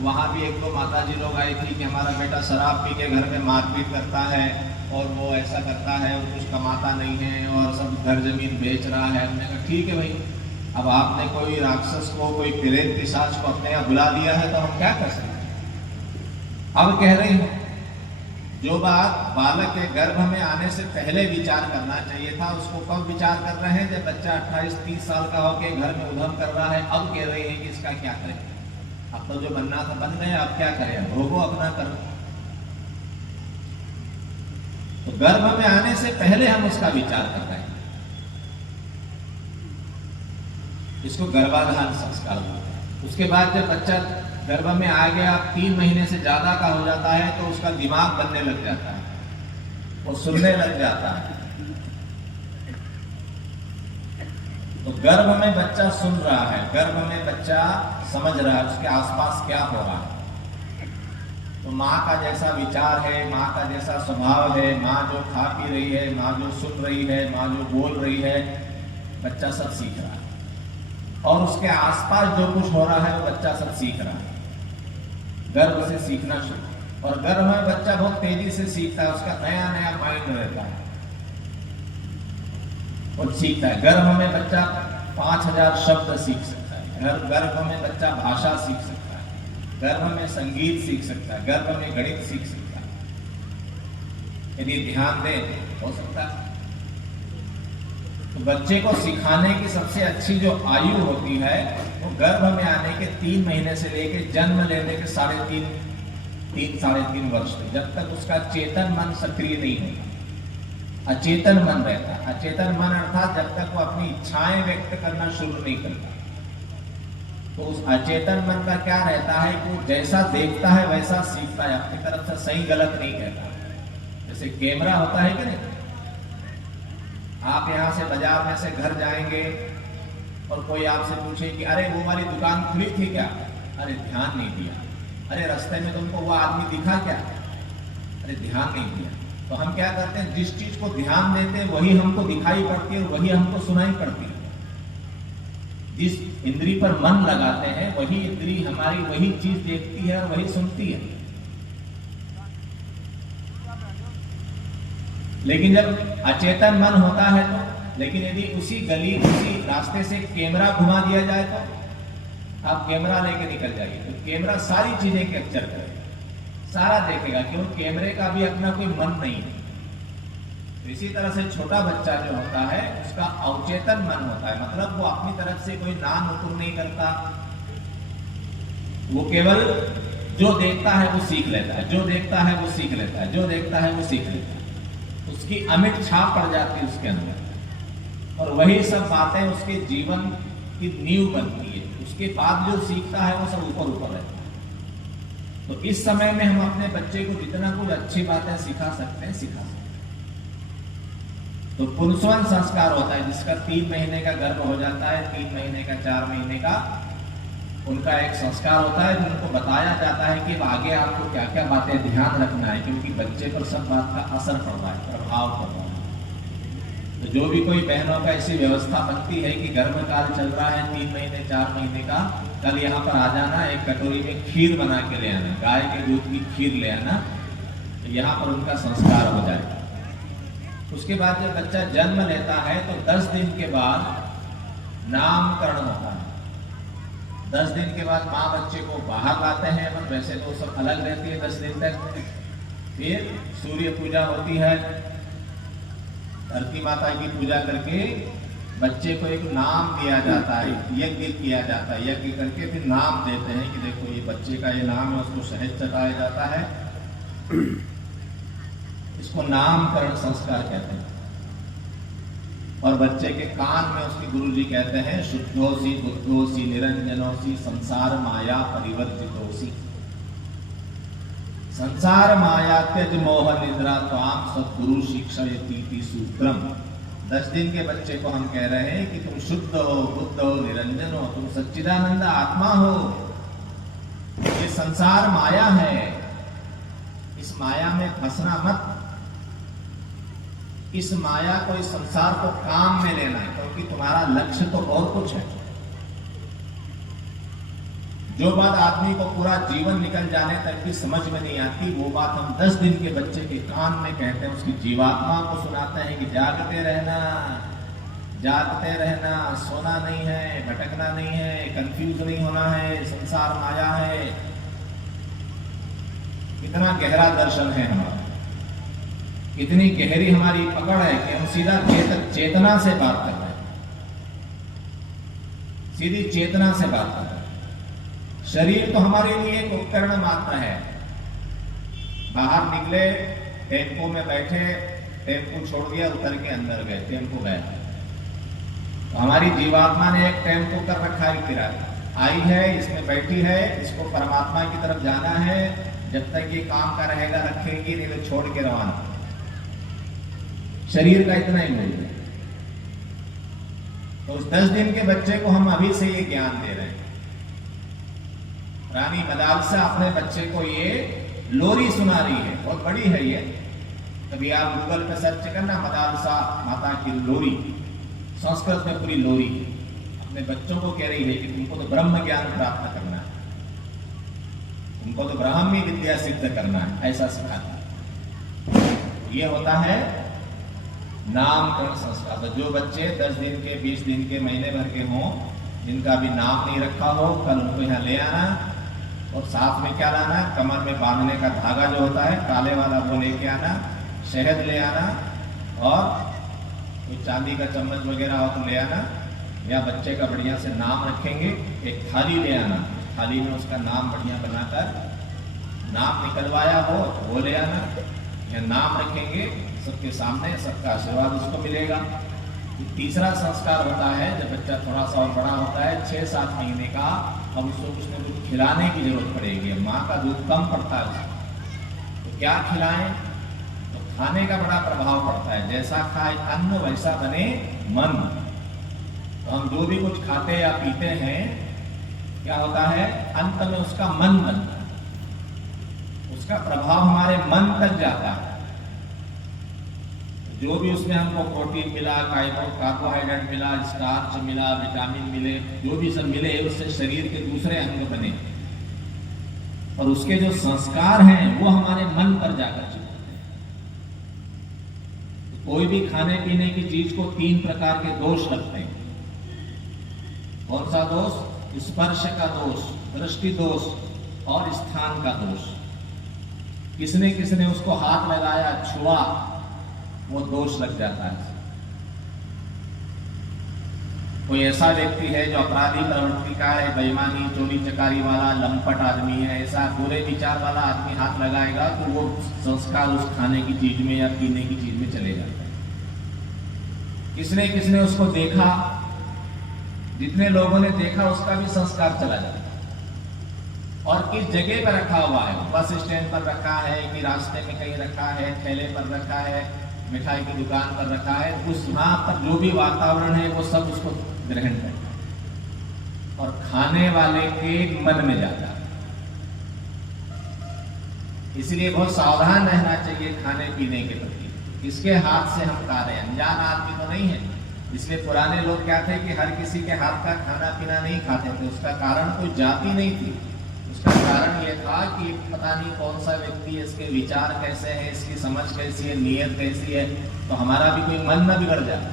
वहाँ भी 1-2 माता जी लोग आई थी कि हमारा बेटा शराब पी के घर में मारपीट करता है, और वो ऐसा करता है, और कुछ कमाता नहीं है, और सब घर जमीन बेच रहा है। हमने कहा ठीक है भाई, अब आपने कोई राक्षस को, कोई प्रेत पिशाच को अपने यहाँ बुला दिया है, तो हम क्या कर सकते हैं? अब कह रही हूँ, जो बात बालक के गर्भ में आने से पहले विचार करना चाहिए था, उसको कब विचार कर रहे हैं? जब बच्चा 28-30 साल का होकर घर में उधम कर रहा है। अब कह रहे हैं कि इसका क्या करें? अब तो जो बनना था बन गया, अब क्या करें? भोगो अपना कर्म। तो गर्भ में आने से पहले हम उसका विचार कर रहे हैं। इसको गर्भाधान संस्कार बोलते हैं। उसके बाद जब बच्चा गर्भ में आ गया, 3 महीने से ज्यादा का हो जाता है, तो उसका दिमाग बनने लग जाता है, वो सुनने लग जाता है। तो गर्भ में बच्चा सुन रहा है, गर्भ में बच्चा समझ रहा है उसके आसपास क्या हो रहा है। तो माँ का जैसा विचार है, माँ का जैसा स्वभाव है, माँ जो खा पी रही है, माँ जो सुन रही है, माँ जो बोल रही है, बच्चा सब सीख रहा है। और उसके आसपास जो कुछ हो रहा है वो बच्चा सब सीख रहा है। गर्भ से सीखना शुरू। और गर्भ में बच्चा बहुत तेजी से सीखता है, उसका नया नया माइंड रहता है, वो सीखता है। गर्भ में बच्चा 5000 शब्द सीख सकता है, गर्भ में बच्चा भाषा सीख सकता है, गर्भ में संगीत सीख सकता है, गर्भ में गणित सीख सकता है। यदि ध्यान दें हो सकता है। तो बच्चे को सिखाने की सबसे अच्छी जो आयु होती है वो गर्भ में आने के 3 महीने से लेकर जन्म लेने के 3.5 वर्ष तक, जब तक उसका चेतन मन सक्रिय नहीं होता। अचेतन मन रहता है। अचेतन मन अर्थात जब तक वो अपनी इच्छाएं व्यक्त करना शुरू नहीं करता। तो उस अचेतन मन का क्या रहता है कि वो जैसा देखता है वैसा सीखता है, अपनी तरफ से सही गलत नहीं कहता। जैसे कैमरा होता है कि नहीं, आप यहाँ से बाजार में से घर जाएंगे और कोई आपसे पूछे कि अरे वो वाली दुकान खुली थी क्या, अरे ध्यान नहीं दिया। अरे रास्ते में तुमको वो आदमी दिखा क्या, अरे ध्यान नहीं दिया। तो हम क्या करते हैं, जिस चीज को ध्यान देते हैं वही हमको दिखाई पड़ती है और वही हमको सुनाई पड़ती है। जिस इंद्री पर मन लगाते हैं वही इंद्री हमारी वही चीज देखती है और वही सुनती है। लेकिन जब अचेतन मन होता है तो, लेकिन यदि उसी गली उसी रास्ते से कैमरा घुमा दिया जाए तो आप कैमरा लेके निकल जाइए, तो कैमरा सारी चीजें कैप्चर करेगा, सारा देखेगा, क्यों, कैमरे का भी अपना कोई मन नहीं है। तो इसी तरह से छोटा बच्चा जो होता है उसका अवचेतन मन होता है, मतलब वो अपनी तरफ से कोई नाम हुक्म नहीं करता, वो केवल जो देखता है वो सीख लेता है, जो देखता है वो सीख लेता है, जो देखता है वो सीख लेता है। उसकी अमिट छाप पड़ जाती है उसके अंदर और वही सब बातें उसके जीवन की नींव बनती है। उसके बाद जो सीखता है वो सब ऊपर ऊपर रहता है। तो इस समय में हम अपने बच्चे को जितना कुछ अच्छी बातें सिखा सकते हैं सिखा सकते हैं। तो पुंसवन संस्कार होता है जिसका 3 महीने का गर्भ हो जाता है, 3 महीने का 4 महीने का उनका एक संस्कार होता है जिनको बताया जाता है कि आगे आपको क्या क्या बातें ध्यान रखना है, क्योंकि बच्चे पर सब बात का असर पड़ रहा है, प्रभाव पड़ रहा है। तो जो भी कोई बहनों का ऐसी व्यवस्था बनती है कि गर्भकाल चल रहा है 3 महीने 4 महीने का, कल यहाँ पर आ जाना, एक कटोरी में खीर बना के ले आना, गाय के दूध की खीर ले आना, तो यहाँ पर उनका संस्कार हो जाएगा। उसके बाद जब बच्चा जन्म लेता है तो 10 दिन के बाद नामकरण होता है। 10 दिन के बाद माँ बच्चे को बाहर लाते हैं, पर वैसे तो सब अलग रहती है 10 दिन तक। फिर सूर्य पूजा होती है, धरती माता की पूजा करके बच्चे को एक नाम दिया जाता है, यज्ञ किया जाता है, यज्ञ करके फिर नाम देते हैं कि देखो ये बच्चे का ये नाम है, उसको शहद चटाया जाता है। इसको नामकरण संस्कार कहते हैं। और बच्चे के कान में उसके गुरुजी कहते हैं शुद्धोसी बुद्धोसी निरंजनोसी संसार माया परिवर्तितोसी। संसार माया त्यज मोह निद्रा त्वाम सद्गुरु शिक्षयति सूत्रम। 10 दिन के बच्चे को हम कह रहे हैं कि तुम शुद्ध हो, बुद्ध हो, निरंजन हो, तुम सच्चिदानंद आत्मा हो। ये संसार माया है, इस माया में फंसना मत। इस माया को, इस संसार को काम में लेना है, क्योंकि तुम्हारा लक्ष्य तो और कुछ है। जो बात आदमी को पूरा जीवन निकल जाने तक भी समझ में नहीं आती, वो बात हम 10 दिन के बच्चे के कान में कहते हैं, उसकी जीवात्मा को सुनाते हैं कि जागते रहना, जागते रहना, सोना नहीं है, भटकना नहीं है, कंफ्यूज नहीं होना है, संसार माया है। कितना गहरा दर्शन है हमारा, इतनी गहरी हमारी पकड़ है कि हम सीधा चेतना से बात कर रहे हैं, सीधी चेतना से बात कर रहे हैं। शरीर तो हमारे लिए एक उपकरण मात्र है। बाहर निकले, टेम्पो में बैठे, टेम्पो छोड़ दिया, उतर के अंदर गए, टेम्पो गए। तो हमारी जीवात्मा ने एक टेम्पो कर रखा है, किराया आई है, इसमें बैठी है, इसको परमात्मा की तरफ जाना है। जब तक ये काम का रहेगा रखेंगे, नहीं तो छोड़ के रवाना। शरीर का इतना ही मूल्य है। तो उस 10 दिन के बच्चे को हम अभी से ये ज्ञान दे रहे हैं। रानी मदालसा अपने बच्चे को ये लोरी सुना रही है, बहुत बड़ी है ये। कभी आप गूगल पे सर्च करना, मदालसा माता की लोरी, संस्कृत में पूरी लोरी है। अपने बच्चों को कह रही है कि तुमको तो ब्रह्म ज्ञान प्राप्त करना है, तुमको तो ब्राह्मी विद्या सिद्ध करना है, ऐसा सिखाता है। ये होता है नामकरण संस्कार। तो जो बच्चे 10 दिन के, 20 दिन के, महीने भर के हों, जिनका भी नाम नहीं रखा हो, कल उनको यहाँ ले आना। और साथ में क्या लाना, कमर में बांधने का धागा जो होता है काले वाला, वो लेके आना, शहद ले आना, और कोई चांदी का चम्मच वगैरह हो तो ले आना, या बच्चे का बढ़िया से नाम रखेंगे। एक थाली ले आना, थाली में उसका नाम बढ़िया बनाकर, नाम निकलवाया हो तो वो ले आना, या नाम रखेंगे सबके सामने, सबका आशीर्वाद उसको मिलेगा। तीसरा संस्कार होता है जब बच्चा थोड़ा सा और बड़ा होता है, 6-7 महीने का, अब उसको कुछ न कुछ खिलाने की जरूरत पड़ेगी। माँ का दूध कम पड़ता है, तो क्या खिलाएं? तो खाने का बड़ा प्रभाव पड़ता है। जैसा खाए अन्न वैसा बने मन। तो हम जो भी कुछ खाते या पीते हैं, क्या होता है, अंत में उसका मन बनता है, उसका प्रभाव हमारे मन तक जाता है। जो भी उसमें हमको प्रोटीन मिला, कार्बोहाइड्रेट मिला, स्टार्च मिला, विटामिन मिले, जो भी सब मिले, उससे शरीर के दूसरे अंग बने और उसके जो संस्कार हैं वो हमारे मन पर जाकर चिपकते हैं। कोई भी खाने पीने की चीज को 3 प्रकार के दोष लगते हैं। कौन सा दोष? स्पर्श का दोष, दृष्टि दोष और स्थान का दोष। किसने किसने उसको हाथ लगाया, छुआ, वो दोष लग जाता है। कोई ऐसा व्यक्ति है जो अपराधी प्रवृत्ति का है, बेईमानी, चोरी चकारी वाला, लंपट आदमी है, ऐसा बुरे विचार वाला आदमी हाथ लगाएगा तो वो संस्कार उस खाने की चीज में या पीने की चीज में चले जाता है। किसने किसने उसको देखा, जितने लोगों ने देखा उसका भी संस्कार चला जाता है। और किस जगह पर रखा हुआ है, बस स्टैंड पर रखा है कि रास्ते में कहीं रखा है, ठेले पर रखा है, मिठाई की दुकान पर रखा है, उस वहां पर जो भी वातावरण है वो सब उसको ग्रहण करता है और खाने वाले के मन में जाता है। इसलिए बहुत सावधान रहना चाहिए खाने पीने के प्रति। किसके हाथ से हम खा रहे हैं, अनजान आदमी तो नहीं है। इसलिए पुराने लोग क्या थे कि हर किसी के हाथ का खाना पीना नहीं खाते थे। उसका कारण कोई जाति नहीं थी, उसका कारण ये था कि पता नहीं कौन सा व्यक्ति है, इसके विचार कैसे हैं, इसकी समझ कैसी है, नीयत कैसी है, तो हमारा भी कोई मन न बिगड़ जाए,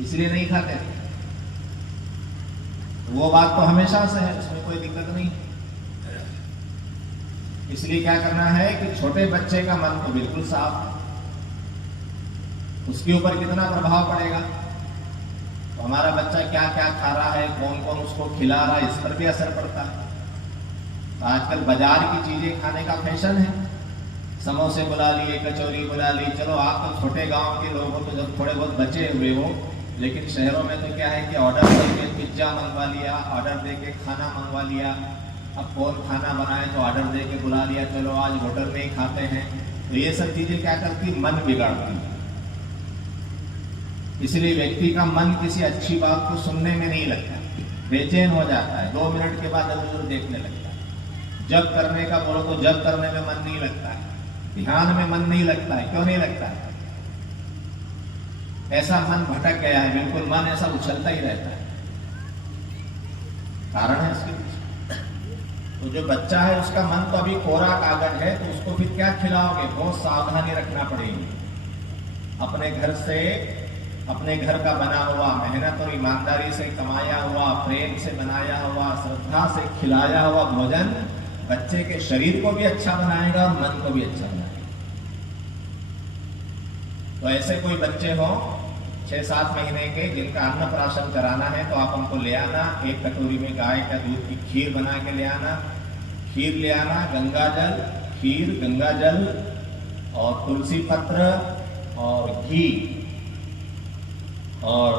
इसलिए नहीं खाते। वो बात तो हमेशा से है, उसमें कोई दिक्कत नहीं। इसलिए क्या करना है कि छोटे बच्चे का मन तो बिल्कुल साफ, उसके ऊपर कितना प्रभाव पड़ेगा, तो हमारा बच्चा क्या क्या खा रहा है, कौन कौन उसको खिला रहा है, इस पर भी असर पड़ता है। तो आजकल बाजार की चीजें खाने का फैशन है, समोसे बुला लिए, कचौरी बुला ली। चलो आप तो छोटे गांव के लोग हो तो जब थोड़े बहुत बचे हुए हो, लेकिन शहरों में तो क्या है कि ऑर्डर देके पिज्जा मंगवा लिया, ऑर्डर देके खाना मंगवा लिया। अब कौन खाना बनाए तो ऑर्डर देके बुला लिया, चलो आज होटल में ही खाते हैं। तो ये सब चीजें क्या करती, मन बिगाड़ती। इसलिए व्यक्ति का मन किसी अच्छी बात को सुनने में नहीं लगता, बेचैन हो जाता है, 2 मिनट के बाद इधर देखने लगता है। जब करने का बोलो तो जब करने में मन नहीं लगता है, ध्यान में मन नहीं लगता है। क्यों नहीं लगता है? ऐसा मन भटक गया है, बिल्कुल मन ऐसा उछलता ही रहता है। कारण है इसके पीछे। तो जो बच्चा है उसका मन तो अभी कोरा कागज है, तो उसको फिर क्या खिलाओगे? बहुत सावधानी रखना पड़ेगी। अपने घर से, अपने घर का बना हुआ, मेहनत और ईमानदारी से कमाया हुआ, प्रेम से बनाया हुआ, श्रद्धा से खिलाया हुआ भोजन बच्चे के शरीर को भी अच्छा बनाएगा और मन को भी अच्छा बनाएगा। तो ऐसे कोई बच्चे हो 6-7 महीने के जिनका अन्नप्राशन कराना है, तो आप हमको ले आना। 1 कटोरी में गाय का दूध की खीर बना के ले आना। खीर ले आना, गंगा जल, खीर, गंगा जल और तुलसी पत्र और घी, और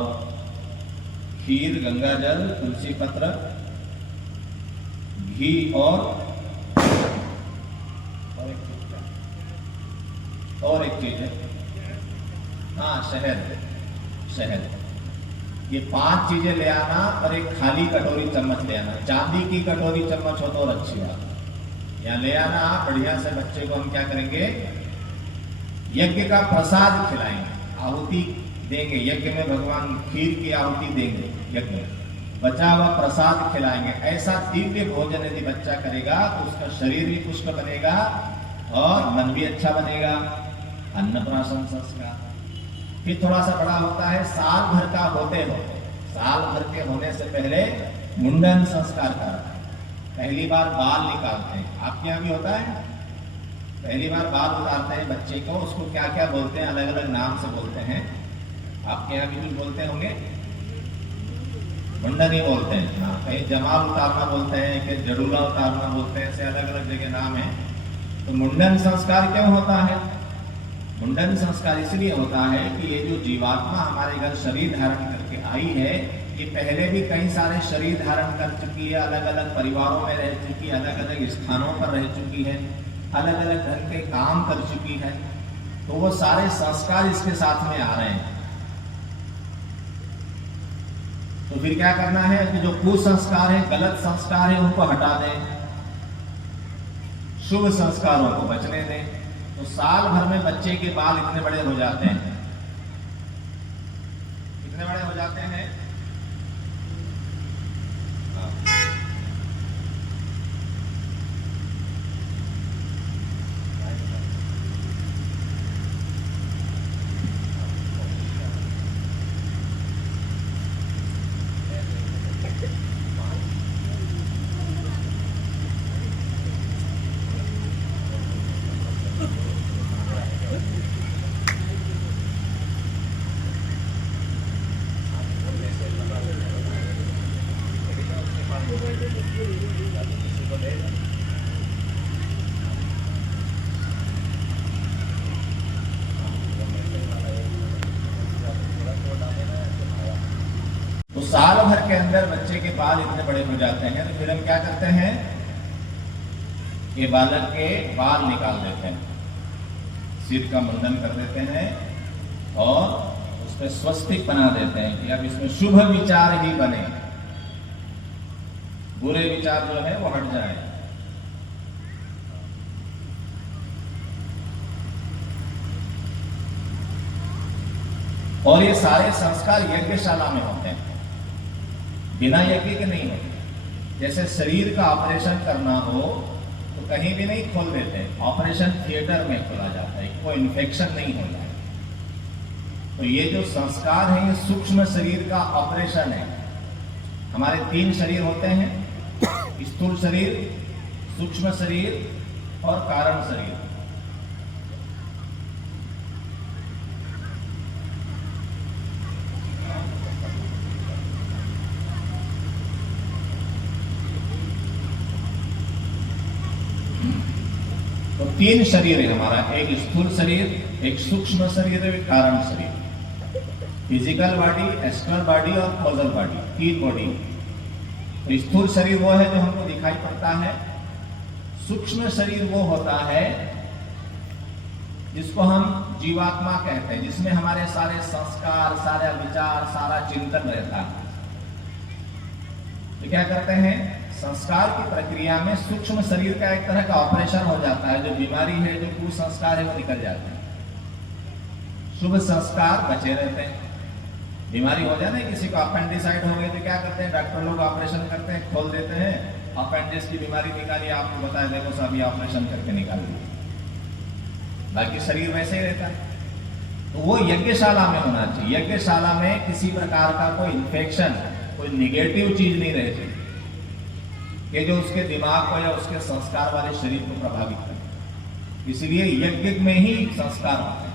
खीर, गंगा जल, तुलसी पत्र, घी और एक चीज है, हाँ, शहद। ये 5 चीजें ले आना और एक खाली कटोरी चम्मच ले आना। चांदी की कटोरी चम्मच हो तो और अच्छी बात। यहाँ ले आना आप, बढ़िया से बच्चे को हम क्या करेंगे, यज्ञ का प्रसाद खिलाएंगे, आहुति देंगे। यज्ञ में भगवान खीर की आहुति देंगे, यज्ञ में बचा हुआ प्रसाद खिलाएंगे। ऐसा दिव्य भोजन यदि बच्चा करेगा तो उसका शरीर भी पुष्ट बनेगा और मन भी अच्छा बनेगा। अन्नप्राशन संस्कार। फिर थोड़ा सा बड़ा होता है, साल भर का होते हो, साल भर के होने से पहले मुंडन संस्कार करते हैं। पहली बार बाल निकालते हैं, आपके यहाँ भी होता है। पहली बार बाल उतारते हैं बच्चे को, उसको क्या क्या बोलते हैं, अलग अलग नाम से बोलते हैं। आपके यहाँ भी कुछ बोलते होंगे, मुंडन ही बोलते हैं। हाँ, कहीं जमाल उतारना बोलते हैं, कहीं जड़ूला उतारना बोलते हैं, ऐसे अलग अलग जगह नाम है। तो मुंडन संस्कार क्यों होता है? मुंडन संस्कार इसलिए होता है कि ये जो जीवात्मा हमारे घर शरीर धारण करके आई है, ये पहले भी कई सारे शरीर धारण कर चुकी है, अलग अलग परिवारों में रह चुकी है, अलग अलग स्थानों पर रह चुकी है, अलग अलग ढंग के काम कर चुकी है। तो वो सारे संस्कार इसके साथ में आ रहे हैं। तो फिर क्या करना है कि जो कुसंस्कार है, गलत संस्कार है, उनको हटा दें, शुभ संस्कारों को बचने दें। तो साल भर में बच्चे के बाल इतने बड़े हो जाते हैं, इतने बड़े हो जाते हैं। तो साल भर के अंदर बच्चे के बाल इतने बड़े हो जाते हैं, तो फिर हम क्या करते हैं, ये बालक के बाल निकाल देते हैं, सिर का मुंडन कर देते हैं और उस पर स्वस्तिक बना देते हैं कि अब इसमें शुभ विचार ही बने, बुरे विचार जो है वो हट जाए। और ये सारे संस्कार यज्ञशाला में होते हैं, बिना यज्ञ के नहीं होते। जैसे शरीर का ऑपरेशन करना हो तो कहीं भी नहीं खोल देते, ऑपरेशन थिएटर में खोला जाता है, कोई इन्फेक्शन नहीं हो जाए। तो ये जो संस्कार है ये सूक्ष्म शरीर का ऑपरेशन है। हमारे 3 शरीर होते हैं, स्थूल शरीर, सूक्ष्म शरीर और कारण शरीर। तो 3 शरीर है हमारा, एक स्थूल शरीर, एक सूक्ष्म शरीर, एक कारण शरीर। फिजिकल बॉडी, एस्ट्रल बॉडी और कॉजल बॉडी, 3 बॉडी। तो स्थूल शरीर वो है जो हमको दिखाई पड़ता है, सूक्ष्म शरीर वो होता है जिसको हम जीवात्मा कहते हैं, जिसमें हमारे सारे संस्कार, सारे विचार, सारा चिंतन रहता है। तो क्या करते हैं, संस्कार की प्रक्रिया में सूक्ष्म शरीर का एक तरह का ऑपरेशन हो जाता है, जो बीमारी है, जो कुसंस्कार है वो निकल जाते हैं, शुभ संस्कार बचे रहते हैं। बीमारी हो जाए ना, किसी को अपेंडिसाइड हो गई तो क्या करते हैं, डॉक्टर लोग ऑपरेशन करते हैं, खोल देते हैं, अपेंडिक्स की बीमारी निकाली, आपको बताया देखो सभी ऑपरेशन करके निकाल दिए, बाकी शरीर वैसे ही रहता है। तो वो यज्ञशाला में होना चाहिए। यज्ञशाला में किसी प्रकार का कोई इन्फेक्शन, कोई निगेटिव चीज नहीं रहती कि जो उसके दिमाग को या उसके संस्कार वाले शरीर को प्रभावित करे। इसलिए यज्ञ में ही संस्कार होते हैं।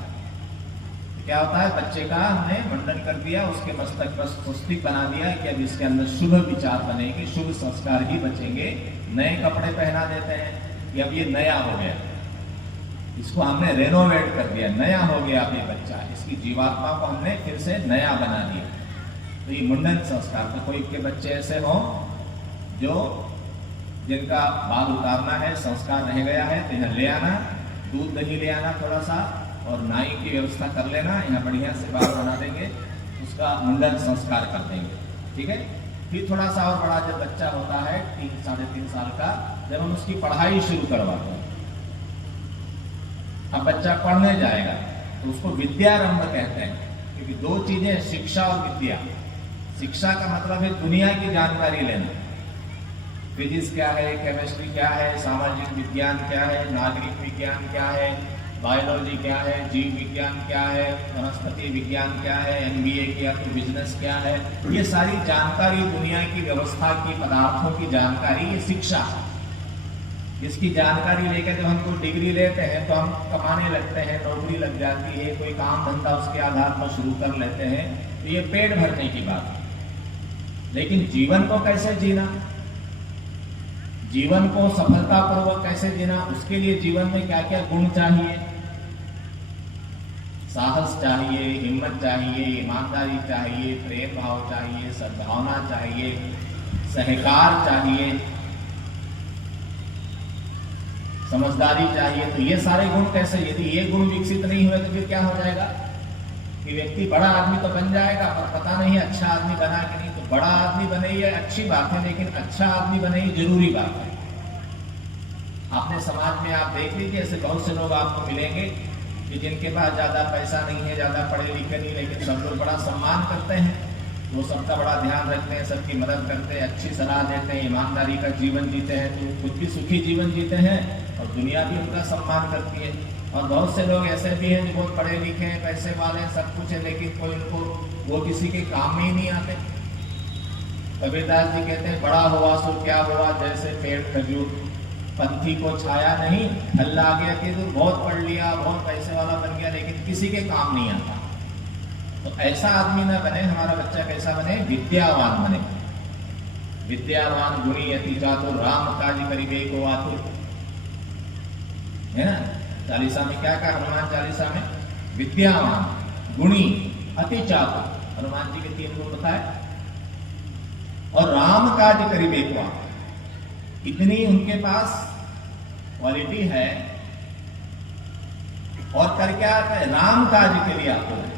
क्या होता है, बच्चे का हमने मुंडन कर दिया, उसके मस्तक पर स्वस्तिक बना दिया कि अब इसके अंदर शुभ विचार बनेंगे, शुभ संस्कार ही बचेंगे। नए कपड़े पहना देते हैं कि अब ये नया हो गया, इसको हमने रेनोवेट कर दिया, नया हो गया अब ये बच्चा, इसकी जीवात्मा को हमने फिर से नया बना दिया। तो ये मुंडन संस्कार। तो कोई के बच्चे ऐसे हों जो जिनका बाल उतारना है, संस्कार रह गया है, तो यहाँ ले आना, दूध दही ले आना थोड़ा सा, और नाई की व्यवस्था कर लेना, यहाँ बढ़िया से बाल बना देंगे, उसका मुंडन संस्कार कर देंगे, ठीक है। फिर थोड़ा सा और बड़ा जब बच्चा होता है 3 साढ़े 3 साल का, जब हम उसकी पढ़ाई शुरू करवाते हैं, अब बच्चा पढ़ने जाएगा तो उसको विद्यारंभ कहते हैं, क्योंकि 2 चीजें, शिक्षा और विद्या। शिक्षा का मतलब है दुनिया की जानकारी लेना, फिजिक्स क्या है, केमिस्ट्री क्या है, सामाजिक विज्ञान क्या है, नागरिक विज्ञान क्या है, बायोलॉजी क्या है, जीव विज्ञान क्या है, वनस्पति विज्ञान क्या है, MBA किया तो बिजनेस क्या है, ये सारी जानकारी, दुनिया की व्यवस्था की, पदार्थों की जानकारी, ये शिक्षा है। इसकी जानकारी लेकर जब हम कोई डिग्री लेते हैं तो हम कमाने लगते हैं, नौकरी लग जाती है, कोई काम धंधा उसके आधार पर शुरू कर लेते हैं, तो ये पेट भरने की बात है। लेकिन जीवन को कैसे जीना, जीवन को सफलतापूर्वक कैसे जीना, उसके लिए जीवन में क्या क्या गुण चाहिए, साहस चाहिए, हिम्मत चाहिए, ईमानदारी चाहिए, प्रेम भाव चाहिए, सद्भावना चाहिए, सहकार चाहिए, समझदारी चाहिए। तो ये सारे गुण कैसे, यदि ये गुण विकसित नहीं हुए तो फिर क्या हो जाएगा, कि व्यक्ति बड़ा आदमी तो बन जाएगा पर पता नहीं अच्छा आदमी बना कि नहीं। तो बड़ा आदमी बने ये अच्छी बात है, लेकिन अच्छा आदमी बने ये जरूरी बात है। आपने समाज में आप देख लीजिए, ऐसे बहुत से लोग आपको मिलेंगे कि जिनके पास ज्यादा पैसा नहीं है, ज्यादा पढ़े लिखे नहीं, लेकिन सब लोग बड़ा सम्मान करते हैं, वो सबका बड़ा ध्यान रखते हैं, सबकी मदद करते हैं, अच्छी सलाह देते हैं, ईमानदारी का जीवन जीते हैं, तो खुद भी सुखी जीवन जीते हैं और दुनिया भी उनका सम्मान करती है। और बहुत से लोग ऐसे भी हैं जो बहुत पढ़े लिखे हैं, पैसे वाले हैं, सब कुछ है, लेकिन कोई उनको वो किसी के काम में ही नहीं आते। कबीरदास जी कहते हैं, बड़ा हुआ सो क्या हुआ, जैसे पेड़ खजूर, पंथी को छाया नहीं, अल्लाह आ गया कि तू बहुत पढ़ लिया, बहुत पैसे वाला बन गया, लेकिन किसी के काम नहीं आता। तो ऐसा आदमी ना बने, हमारा बच्चा कैसा बने, विद्यावान बने। विद्यावान गुणी अति चातुर, राम काज करिबे को आतुर, है ना। चालीसा में क्या कहा हनुमान चालीसा में, विद्यावान गुणी अति चातुर, हनुमान जी के 3 गुण बताए, और राम काज करिबे को आतुर। इतनी उनके पास क्वालिटी है और कर क्या है, राम काज के लिए आतुर है।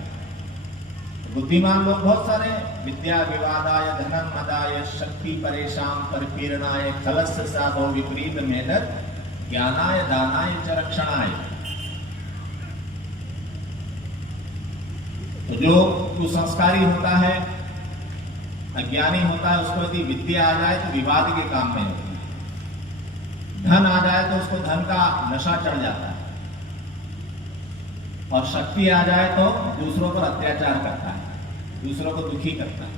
बुद्धिमान लोग बहुत सारे हैं, विद्या विवादाय धनम मदाय शक्ति परेशान परिपीड़नाय कलश साधो विपरीत मेहनत ज्ञानाय दानाय च रक्षणाय। तो जो कुसंस्कारी होता है, अज्ञानी होता है, उसको यदि विद्या आ जाए तो विवाद के काम में होती है, धन आ जाए तो उसको धन का नशा चढ़ जाता है, और शक्ति आ जाए तो दूसरों पर अत्याचार करता है, दूसरों को दुखी करता है।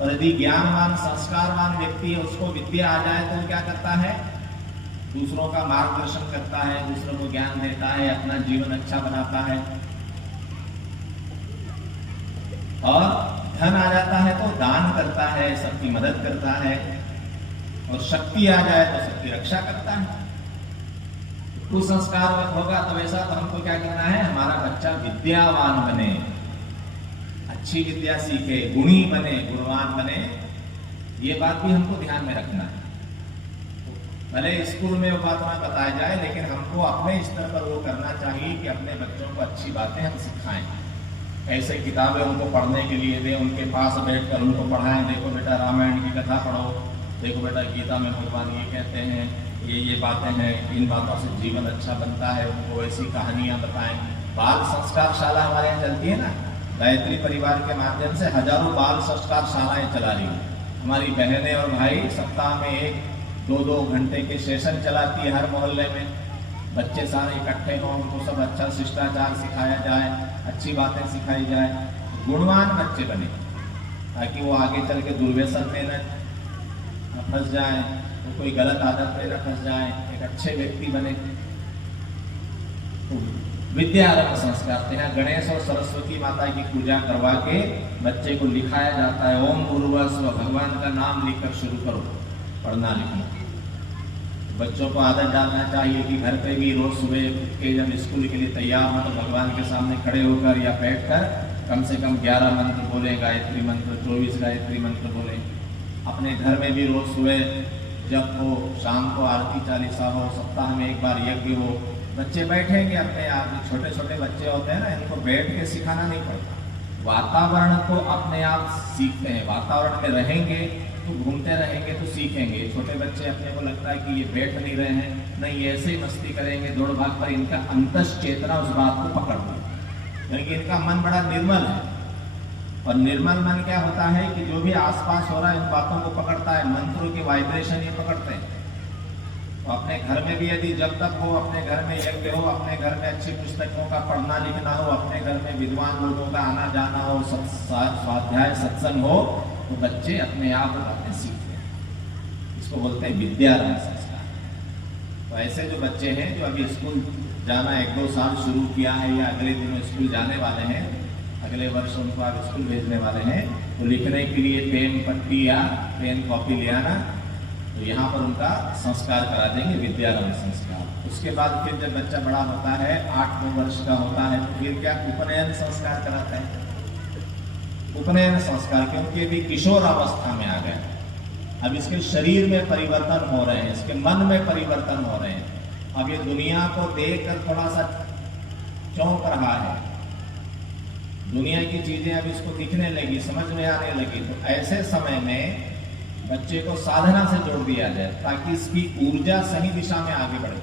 और यदि ज्ञानवान संस्कारवान व्यक्ति है, उसको विद्या आ जाए तो क्या करता है, दूसरों का मार्गदर्शन करता है, दूसरों को ज्ञान देता है, अपना जीवन अच्छा बनाता है। और धन आ जाता है तो दान करता है, सबकी मदद करता है, और शक्ति आ जाए तो सबकी रक्षा करता है। कुसंस्कार होगा तो वैसा, तो हमको क्या करना है, हमारा बच्चा विद्यावान बने, अच्छी विद्या सीखे, गुणी बने, गुणवान बने, ये बात भी हमको ध्यान में रखना है। भले स्कूल में वो बात ना बताया जाए, लेकिन हमको अपने स्तर पर वो करना चाहिए कि अपने बच्चों को अच्छी बातें हम सिखाएं। ऐसे किताबें उनको पढ़ने के लिए दें, उनके पास बैठकर उनको पढ़ाएं, देखो बेटा रामायण की कथा पढ़ो, देखो बेटा गीता में भगवान ये कहते हैं, ये बातें हैं, इन बातों से जीवन अच्छा बनता है, उनको ऐसी कहानियां बताएं। बाल संस्कार शाला हमारे यहाँ चलती है ना, गायत्री परिवार के माध्यम से हजारों बाल संस्कार शालाएं चला रही हैं। हमारी बहनें और भाई सप्ताह में 1-2 घंटे के सेशन चलाती है हर मोहल्ले में। बच्चे सारे इकट्ठे हों, उनको सब अच्छा शिष्टाचार सिखाया जाए, अच्छी बातें सिखाई जाए, गुणवान बच्चे बने, ताकि वो आगे चल के दुर्व्यसन में न फंस जाए, तो कोई गलत आदत में न फंस जाए, एक अच्छे व्यक्ति बने। विद्यारंभ संस्कार, यहाँ गणेश और सरस्वती माता की पूजा करवा के बच्चे को लिखाया जाता है, ओम भूर्भुवः स्वः, भगवान का नाम लिखकर शुरू करो पढ़ना लिखना। बच्चों को आदत डालना चाहिए कि घर पे भी रोज सुबह के जब स्कूल के लिए तैयार हो तो भगवान के सामने खड़े होकर या बैठकर कम से कम 11 मंत्र बोले, गायत्री मंत्र 24 गायत्री मंत्र बोले। अपने घर में भी रोज सुबह जब हो, शाम को आरती चालीसा हो, सप्ताह में एक बार यज्ञ हो, बच्चे बैठेंगे अपने आप। छोटे छोटे बच्चे होते हैं ना, इनको बैठ के सिखाना नहीं पड़ता, वातावरण को अपने आप सीखते हैं। वातावरण में रहेंगे तो घूमते रहेंगे तो सीखेंगे। छोटे बच्चे अपने को लगता है कि ये बैठ नहीं रहे हैं, नहीं ऐसे ही मस्ती करेंगे, दौड़ भाग पर इनका अंतस चेतना उस बात को पकड़ लो, क्योंकि इनका मन बड़ा निर्मल है। और निर्मल मन क्या होता है कि जो भी आसपास हो रहा है इन बातों को पकड़ता है, मंत्रों के वाइब्रेशन ये पकड़ते हैं। तो अपने घर में भी यदि जब तक हो, अपने घर में यज्ञ हो, अपने घर में अच्छी पुस्तकों का पढ़ना लिखना हो, अपने घर में विद्वान लोगों का आना जाना हो, स्वाध्याय सत्संग हो, तो बच्चे अपने आप बातें सीखते हैं। इसको बोलते हैं विद्यारंभ संस्कार। तो ऐसे जो बच्चे हैं जो अभी स्कूल जाना 1-2 साल शुरू किया है या अगले दिनों स्कूल जाने वाले हैं, अगले वर्ष उनको आप स्कूल भेजने वाले हैं, तो लिखने के लिए पेन पट्टी या पेन कॉपी ले आना, तो यहाँ पर उनका संस्कार करा देंगे, विद्यारंभ संस्कार। उसके बाद फिर जब बच्चा बड़ा होता है, 8-9 वर्ष का होता है, तो फिर क्या उपनयन संस्कार कराता है। उपनयन संस्कार, क्योंकि अभी किशोर अवस्था में आ गया, अब इसके शरीर में परिवर्तन हो रहे हैं, इसके मन में परिवर्तन हो रहे हैं। अब ये दुनिया को देखकर थोड़ा सा चौंक रहा है, दुनिया की चीजें अब इसको दिखने लगी, समझ में आने लगी, तो ऐसे समय में बच्चे को साधना से जोड़ दिया जाए ताकि इसकी ऊर्जा सही दिशा में आगे बढ़े।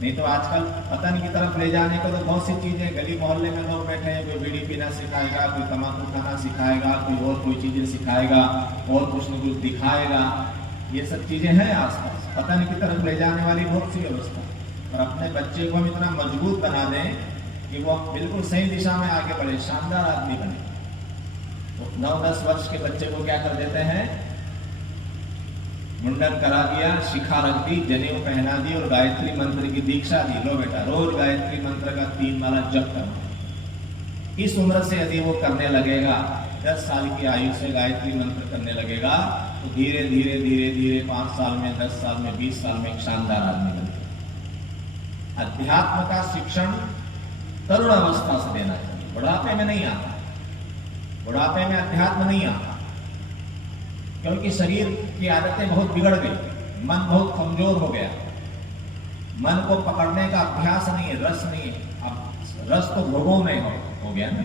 नहीं तो आजकल पतन की तरफ ले जाने को तो बहुत सी चीजें, गली मोहल्ले में लोग बैठे हैं, कोई बीड़ी पीना सिखाएगा, कोई तम्बाकू खाना सिखाएगा, कोई चीजें सिखाएगा और कुछ न कुछ दिखाएगा। ये सब चीजें हैं आसपास, पतन की तरफ ले जाने वाली बहुत सी व्यवस्था। और अपने बच्चे को हम इतना मजबूत बना दें कि वो बिल्कुल सही दिशा में आगे बढ़े, शानदार आदमी बने। तो 9-10 वर्ष के बच्चे को क्या कर देते हैं, मुंडन करा दिया, शिखा रख दी, जनेऊ पहना दी और गायत्री मंत्र की दीक्षा दी। लो बेटा रोज गायत्री मंत्र का 3 माला जप करना। इस उम्र से यदि वो करने लगेगा, 10 साल की आयु से गायत्री मंत्र करने लगेगा, तो धीरे धीरे धीरे धीरे 5 साल में, 10 साल में, 20 साल में एक शानदार आदमी बनेगा। अध्यात्म का शिक्षण तरुण अवस्था से देना चाहिए, बुढ़ापे में नहीं आता। बुढ़ापे में अध्यात्म नहीं आता, क्योंकि शरीर की आदतें बहुत बिगड़ गई, मन बहुत कमजोर हो गया, मन को पकड़ने का अभ्यास नहीं है, रस नहीं है। अब रस तो भोगों में हो गया ना,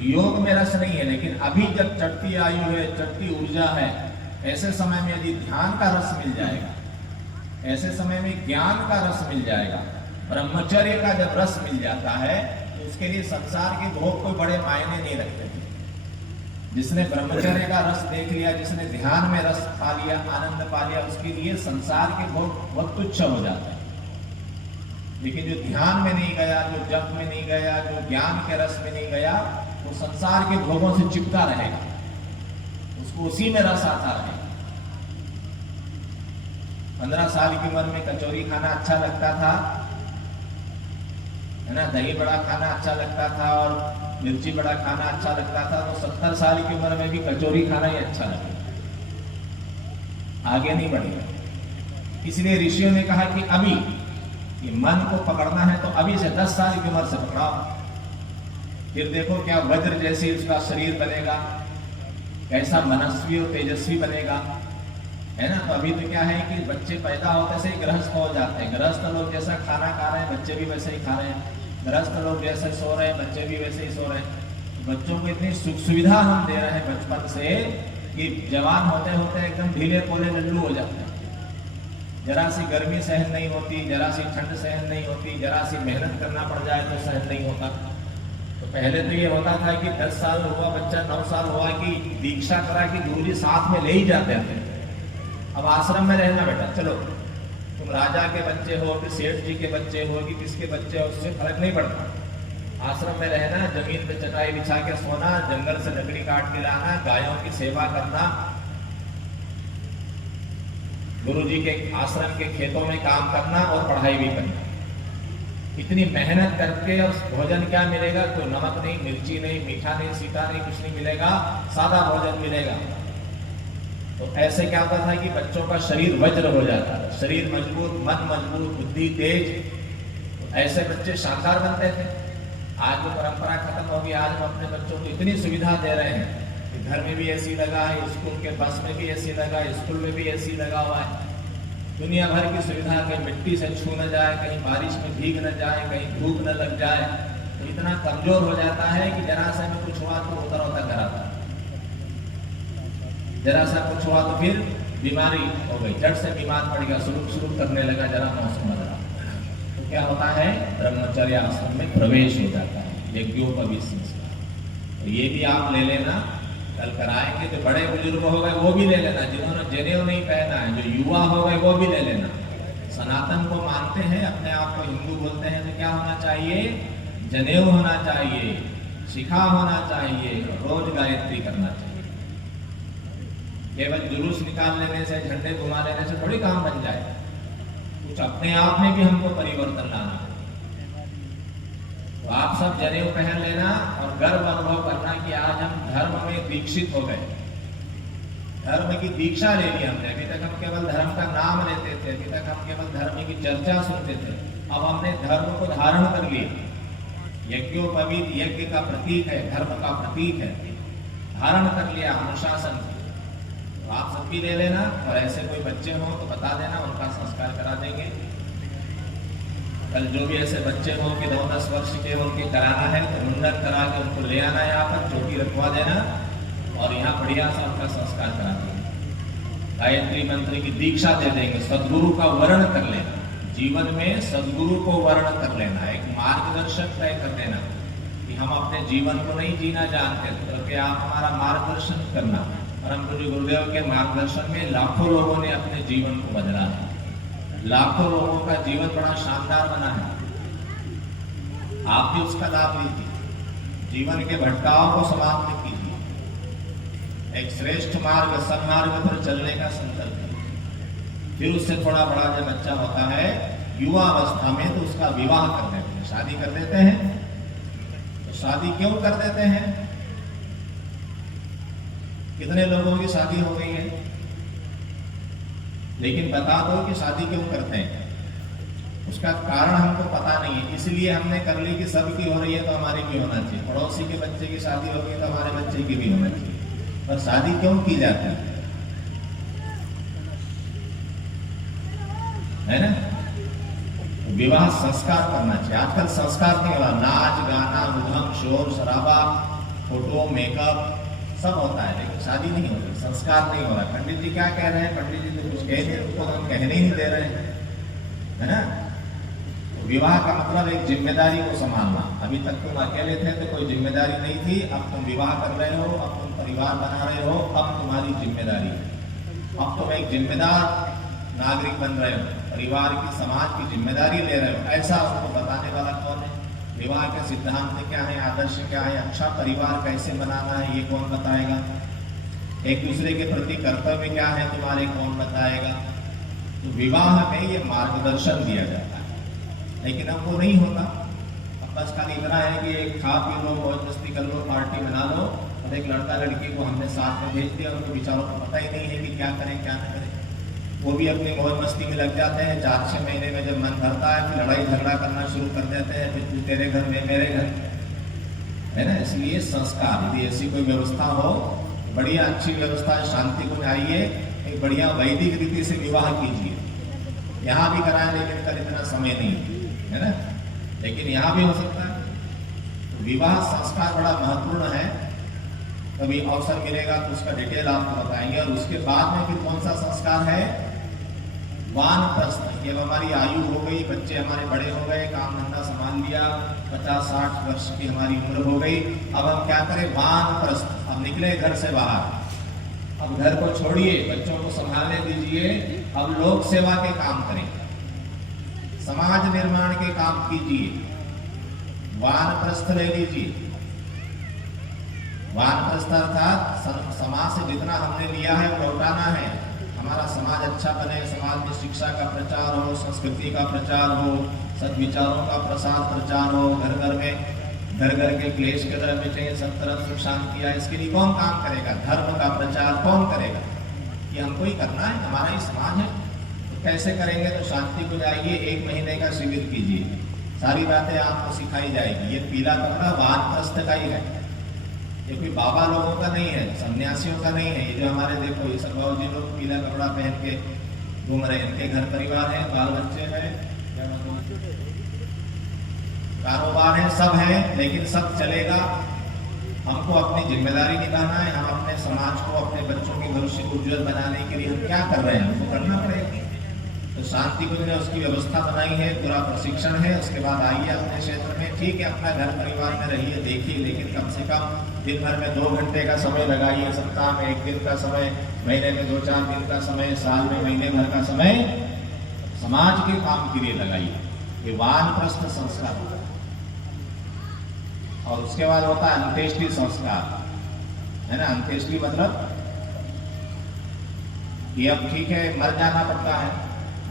योग में रस नहीं है। लेकिन अभी जब चढ़ती आयु है, चढ़ती ऊर्जा है, ऐसे समय में यदि ध्यान का रस मिल जाएगा, ऐसे समय में ज्ञान का रस मिल जाएगा, ब्रह्मचर्य का जब रस मिल जाता है, तो उसके लिए संसार के भोग कोई बड़े मायने नहीं रखते। जिसने ब्रह्मचर्य का रस देख लिया, जिसने ध्यान में रस पा लिया, आनंद पा लिया, उसके लिए संसार के भोग बहुत तुच्छ हो जाते हैं। लेकिन जो ध्यान में नहीं गया, जो जप में नहीं गया, जो ज्ञान के रस में नहीं गया, वो संसार के भोगों से चिपका रहेगा, उसको उसी में रस आता रहेगा। 15 साल की उम्र में कचौरी खाना अच्छा लगता था, है ना, दही बड़ा खाना अच्छा लगता था और मिर्ची बड़ा खाना अच्छा लगता था, तो 70 साल की उम्र में भी कचौरी खाना ही अच्छा लगेगा, आगे नहीं बढ़ेगा। इसलिए ऋषियों ने कहा कि अभी ये मन को पकड़ना है तो अभी से 10 साल की उम्र से पकड़ाओ, फिर देखो क्या वज्र जैसे उसका शरीर बनेगा, कैसा मनस्वी और तेजस्वी बनेगा, है ना। तो अभी तो क्या है कि बच्चे पैदा होते से ही गृहस्थ हो जाते हैं। गृहस्थ लोग जैसा खाना खा रहे हैं, बच्चे भी वैसे ही खा रहे हैं। गृहस्थ लोग जैसे सो रहे हैं, बच्चे भी वैसे ही सो रहे हैं। बच्चों को इतनी सुख सुविधा हम दे रहे हैं बचपन से कि जवान होते होते एकदम ढीले पोले लल्लू हो जाते हैं। जरा सी गर्मी सहन नहीं होती, जरा सी ठंड सहन नहीं होती, जरा सी मेहनत करना पड़ जाए तो सहन नहीं होता। तो पहले तो ये होता था कि 10 साल हुआ बच्चा, 9 साल हुआ कि दीक्षा करा कि गुरुजी साथ में ले ही जाते थे। अब आश्रम में रहना बेटा, चलो तुम राजा के बच्चे हो कि सेठ जी के बच्चे हो कि किसके बच्चे हो, उससे फर्क नहीं पड़ता। आश्रम में रहना, जमीन पे चटाई बिछा के सोना, जंगल से लकड़ी काट के लाना, गायों की सेवा करना, गुरुजी के आश्रम के खेतों में काम करना और पढ़ाई भी करना। इतनी मेहनत करके और भोजन क्या मिलेगा? कोई नमक नहीं, मिर्ची नहीं, मीठा नहीं, सीता नहीं, कुछ नहीं मिलेगा, सादा भोजन मिलेगा। तो ऐसे क्या होता था कि बच्चों का शरीर वज्र हो जाता था, शरीर मजबूत, मन मजबूत, बुद्धि तेज, तो ऐसे बच्चे शानदार बनते थे। आज वो परंपरा खत्म होगी। आज हम अपने बच्चों को इतनी सुविधा दे रहे हैं कि घर में भी एसी लगा है, स्कूल के बस में भी एसी लगा है, स्कूल में भी एसी लगा हुआ है, दुनिया भर की सुविधा, कहीं मिट्टी से छू न जाए, कहीं बारिश में भीग न जाए, कहीं धूप न लग जाए। तो इतना कमजोर हो जाता है कि जरा सा में कुछ हुआ तो रोता रोता घर आता, जरा सा कुछ हुआ तो फिर बीमारी हो गई, झट से बीमार पड़ गया, शुरू करने लगा, जरा मौसम बदला तो क्या होता है, ब्रह्मचर्य आश्रम में प्रवेश हो जाता है, यज्ञोपवीत संस्कार। तो ये भी आप ले लेना, कल कराएंगे। जो बड़े बुजुर्ग हो गए वो भी ले लेना, जिन्होंने जनेऊ नहीं पहना है, जो युवा हो गए वो भी ले लेना। सनातन को मानते हैं, अपने आप को हिंदू बोलते हैं, तो क्या होना चाहिए, जनेऊ होना चाहिए, शिखा होना चाहिए, रोज गायत्री करना चाहिए। केवल जुलूस निकाल लेने से, झंडे घुमा लेने से थोड़ी काम बन जाए, कुछ अपने आप में भी हमको परिवर्तन लाना है। तो आप सब जनेऊ पहन लेना और गर्व अनुभव करना कि आज हम धर्म में दीक्षित हो गए, धर्म की दीक्षा ले ली हमने। अभी तक हम केवल धर्म का नाम लेते थे, अभी तक हम केवल धर्म की चर्चा सुनते थे, अब हमने धर्म को धारण कर लिया। यज्ञोपवीत यज्ञ का प्रतीक है, धर्म का प्रतीक है, धारण कर लिया अनुशासन। तो आप सब भी ले लेना, और ऐसे कोई बच्चे हो तो बता देना, उनका संस्कार करा देंगे। कल जो भी ऐसे बच्चे हो कि 9-10 वर्ष के उनके कराना है तो मुंडन करा के उनको ले आना, यहाँ पर चोटी रखवा देना और यहाँ बढ़िया सा उनका संस्कार करा देना। गायत्री मंत्र की दीक्षा दे देंगे, सदगुरु का वर्ण कर लेना, जीवन में सदगुरु को वर्ण कर लेना, एक मार्गदर्शक तय कर देना कि हम अपने जीवन को नहीं जीना जानते तो कृपया आप हमारा मार्गदर्शन करना। परम पूज्य गुरुदेव के मार्गदर्शन में लाखों लोगों ने अपने जीवन को बदला है, लाखों लोगों का जीवन बड़ा शानदार बना है। आप भी उसका लाभ लीजिए, जीवन के भटकाव को समाप्त कीजिए, एक श्रेष्ठ मार्ग सन्मार्ग पर चलने का संकल्प कीजिए। फिर उससे थोड़ा बड़ा जब बच्चा होता है युवा अवस्था में तो उसका विवाह कर देते हैं, शादी कर देते हैं। तो शादी क्यों कर देते हैं? कितने लोगों की शादी हो गई है, लेकिन बता दो कि शादी क्यों करते हैं? उसका कारण हमको पता नहीं है, इसलिए हमने कर ली कि सबकी हो रही है तो हमारी भी होना चाहिए, पड़ोसी के बच्चे की शादी हो गई तो हमारे बच्चे की भी होना चाहिए। पर शादी क्यों की जाती है ना? विवाह संस्कार करना चाहिए। आजकल संस्कार नहीं हो रहा, नाच गाना उधम शोर शराबा फोटो मेकअप सब होता है, लेकिन शादी नहीं हो रही, संस्कार नहीं हो रहा। पंडित जी क्या कह रहे हैं? पंडित जी तो कुछ कह नहीं, उनको हम कहने ही नहीं दे रहे हैं, है ना? तो विवाह का मतलब एक जिम्मेदारी को संभालना। अभी तक तुम अकेले थे तो कोई जिम्मेदारी नहीं थी, अब तुम विवाह कर रहे हो, अब तुम परिवार बना रहे हो, अब तुम्हारी जिम्मेदारी है। अब तुम एक जिम्मेदार नागरिक बन रहे हो, परिवार की समाज की जिम्मेदारी ले रहे हो। ऐसा उनको बताने वाला कौन है? विवाह के सिद्धांत क्या है, आदर्श क्या है, अच्छा परिवार कैसे बनाना है, ये कौन बताएगा? एक दूसरे के प्रति कर्तव्य क्या है तुम्हारे, कौन बताएगा? तो विवाह में ये मार्गदर्शन दिया जाता है, लेकिन अब वो नहीं होता। अब बस खाली इतना है कि एक खा पी लो, मौज मस्ती कर लो, पार्टी बना लो, और एक लड़का लड़की को हमने साथ में भेज दिया, उनको बेचारों को पता ही नहीं है कि क्या करें क्या न करें। वो भी अपनी मौज मस्ती में लग जाते हैं। 4-6 महीने में जब मन भरता है फिर लड़ाई झगड़ा करना शुरू कर देते हैं, फिर तू तेरे घर में मेरे घर, है ना? इसलिए संस्कार, यदि ऐसी कोई व्यवस्था हो, बढ़िया अच्छी व्यवस्था, शांति को आइए, एक बढ़िया वैदिक रीति से विवाह कीजिए। यहाँ भी कराएं, लेकिन कल इतना समय नहीं है ना, लेकिन यहाँ भी हो सकता है। तो विवाह संस्कार बड़ा महत्वपूर्ण है, कभी अवसर मिलेगा तो उसका डिटेल आपको बताएंगे। और उसके बाद में फिर कौन सा संस्कार है? वानप्रस्थ। जब हमारी आयु हो गई, बच्चे हमारे बड़े हो गए, काम धंधा संभाल लिया, 50-60 वर्ष की हमारी उम्र हो गई, अब हम क्या करें? वानप्रस्थ। अब निकले घर से बाहर, अब घर को छोड़िए, बच्चों को संभालने दीजिए, अब लोक सेवा के काम करें, समाज निर्माण के काम कीजिए, वानप्रस्थ ले लीजिए। वानप्रस्थ अर्थात समाज से जितना हमने लिया है वो लौटाना है। हमारा समाज अच्छा बने, समाज में शिक्षा का प्रचार हो, संस्कृति का प्रचार हो, सद्विचारों का प्रसार प्रचार हो, घर घर में घर घर के क्लेश के तरफ चाहिए, सब तरफ सुख शांति आए। इसके लिए कौन काम करेगा? धर्म का प्रचार कौन करेगा? ये हमको ही करना है, हमारा ही समाज है। तो कैसे करेंगे? तो शांति को जाइए, 1 महीने का शिविर कीजिए, सारी बातें आपको सिखाई जाएगी। ये पीला कपड़ा वानप्रस्थ का ही है, ये कोई बाबा लोगों का नहीं है, सन्यासियों का नहीं है। ये जो हमारे देखो ये सब बाबू जी लोग पीला कपड़ा पहन के घूम रहे हैं, इनके घर परिवार है, बाल बच्चे हैं, कारोबार है, सब है, लेकिन सब चलेगा। हमको अपनी जिम्मेदारी निभाना है, हम अपने समाज को, अपने बच्चों के भविष्य को उज्जवल बनाने के लिए हम क्या कर रहे हैं, हमको करना पड़ेगा। तो शांति कुंज ने उसकी व्यवस्था बनाई है, पूरा प्रशिक्षण है। उसके बाद आइए अपने क्षेत्र में, ठीक है, अपना घर परिवार में रहिए, देखिए, लेकिन कम से कम दिन भर में 2 घंटे का समय लगाइए, सप्ताह में 1 दिन का समय, महीने में 2-4 दिन का समय, साल में महीने भर का समय समाज के काम के लिए लगाइए। ये वानप्रस्थ संस्कार होता है। और उसके बाद होता है अंत्येष्टि संस्कार, है ना? अंत्येष्टि मतलब कि अब ठीक है मर जाना पड़ता है,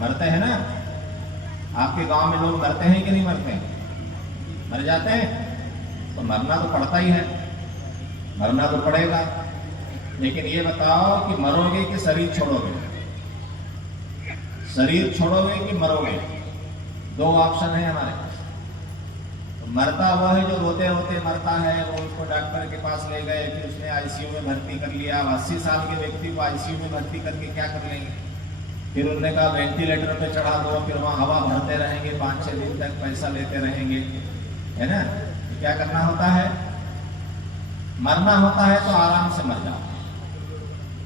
मरते हैं ना? आपके गांव में लोग मरते हैं कि नहीं मरते हैं? मर जाते हैं, तो मरना तो पड़ता ही है, मरना तो पड़ेगा। लेकिन ये बताओ कि मरोगे कि शरीर छोड़ोगे? शरीर छोड़ोगे कि मरोगे? 2 ऑप्शन है हमारे। तो मरता वो है जो रोते रोते मरता है, वो उसको डॉक्टर के पास ले गए, फिर उसने आईसीयू में भर्ती कर लिया। 80 साल के व्यक्ति को आईसीयू में भर्ती करके क्या कर लेंगे? फिर उन्होंने कहा वेंटिलेटर पे चढ़ा दो, फिर वहाँ हवा भरते रहेंगे 5-6 दिन तक, पैसा लेते रहेंगे, है ना। क्या करना होता है, मरना होता है तो आराम से मर जाओ।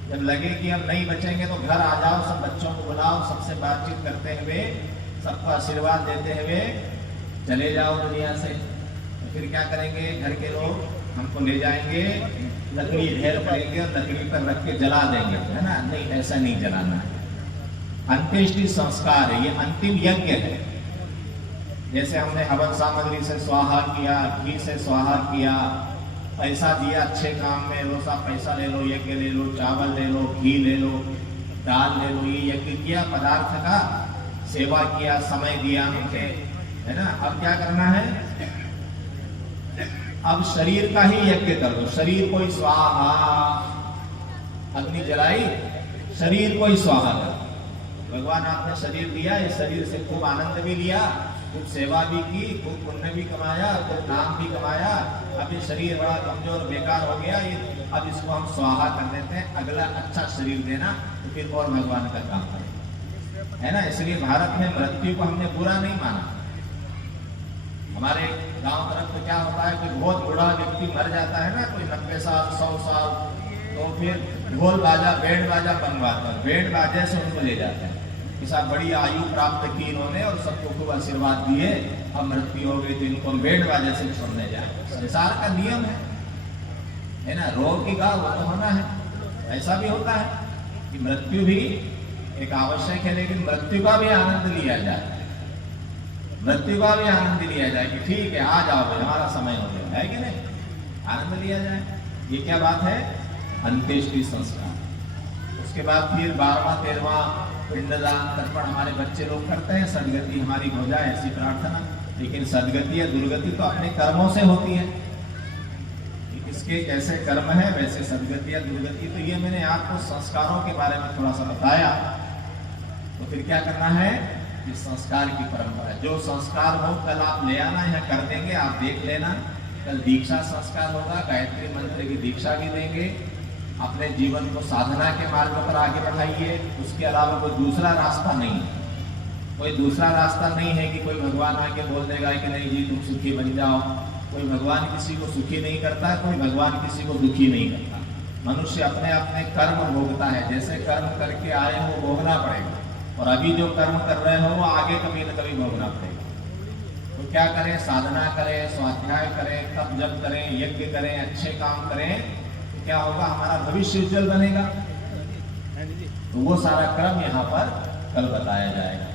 जब लगे कि हम नहीं बचेंगे तो घर आ जाओ, सब बच्चों को बुलाओ, सबसे बातचीत करते हुए, सबको आशीर्वाद देते हुए चले जाओ दुनिया से। तो फिर क्या करेंगे, घर के लोग हमको ले जाएंगे, लकड़ी ढेर करेंगे और लकड़ी पर रख के जला देंगे, है ना। नहीं, ऐसा नहीं जलाना है। अंत्येष्टि संस्कार है, ये अंतिम यज्ञ है। जैसे हमने हवन सामग्री से स्वाहा किया, घी से स्वाहा किया, पैसा दिया अच्छे काम में, लो सा पैसा ले लो, यज्ञ ले लो, चावल ले लो, घी ले लो, दाल ले लो, ये यज्ञ किया, पदार्थ का सेवा किया, समय दिया उनके, है ना। अब क्या करना है, अब शरीर का ही यज्ञ कर दो। शरीर को ही स्वाहा, अग्नि जलाई, शरीर को ही स्वाहा कर। भगवान आपने शरीर दिया, इस शरीर से खूब आनंद भी लिया, खूब सेवा भी की, खूब पुण्य भी कमाया, खूब नाम भी कमाया। अब ये शरीर बड़ा कमजोर बेकार हो गया, ये अब इसको हम स्वाहा कर देते हैं, अगला अच्छा शरीर देना, तो फिर और भगवान का काम करें, है ना। इसलिए भारत में मृत्यु को हमने बुरा नहीं माना। हमारे गांव तरफ तो क्या होता है, कोई बहुत बूढ़ा व्यक्ति मर जाता है ना, कोई 90 साल 100 साल, तो फिर ढोल बाजा बैंड बाजा बनवाते हैं, बैंड बाजे से उनको ले जाते हैं कि साहब बड़ी आयु प्राप्त की इन्होंने और सबको खूब आशीर्वाद दिए, अब मृत्यु हो गई तो इनको बैंड बाजे से छोड़ने जाए। संसार का नियम है ना। रोग की गाँव वो तो होना है, ऐसा भी होता है कि मृत्यु भी एक आवश्यक है, लेकिन मृत्यु का भी आनंद लिया जाए, मृत्यु का भी आनंद लिया जाए कि ठीक है आ जाओ भाई, हमारा समय हो गया, है कि नहीं, आनंद लिया जाए। ये क्या बात है, अंत्येष्टि संस्कार। उसके बाद फिर 12वां 13वां पिंडदान तर्पण हमारे बच्चे लोग करते हैं, सदगति हमारी हो जाए ऐसी प्रार्थना। लेकिन सदगति या दुर्गति तो अपने कर्मों से होती है, इसके जैसे कर्म है वैसे सदगति या दुर्गति। तो ये मैंने आपको संस्कारों के बारे में थोड़ा सा बताया। तो फिर क्या करना है, इस संस्कार की परंपरा, जो संस्कार हो कल आप ले आना या कर देंगे, आप देख लेना। कल दीक्षा संस्कार होगा, गायत्री मंत्र की दीक्षा भी देंगे। अपने जीवन को साधना के मार्ग पर आगे बढ़ाइए, उसके अलावा कोई दूसरा रास्ता नहीं है। कोई दूसरा रास्ता नहीं है कि कोई भगवान आके बोल देगा कि नहीं जी तुम सुखी बन जाओ। कोई भगवान किसी को सुखी नहीं करता, कोई भगवान किसी को दुखी नहीं करता। मनुष्य अपने अपने कर्म भोगता है, जैसे कर्म करके आए हो भोगना पड़ेगा, और अभी जो कर्म कर रहे हो वो आगे कभी न कभी भोगना पड़ेगा। तो क्या करें, साधना करें, स्वाध्याय करें, तप जप करें, यज्ञ करें, अच्छे काम करें, क्या होगा, हमारा भविष्य उज्जवल बनेगा। तो वो सारा क्रम यहाँ पर कल बताया जाएगा।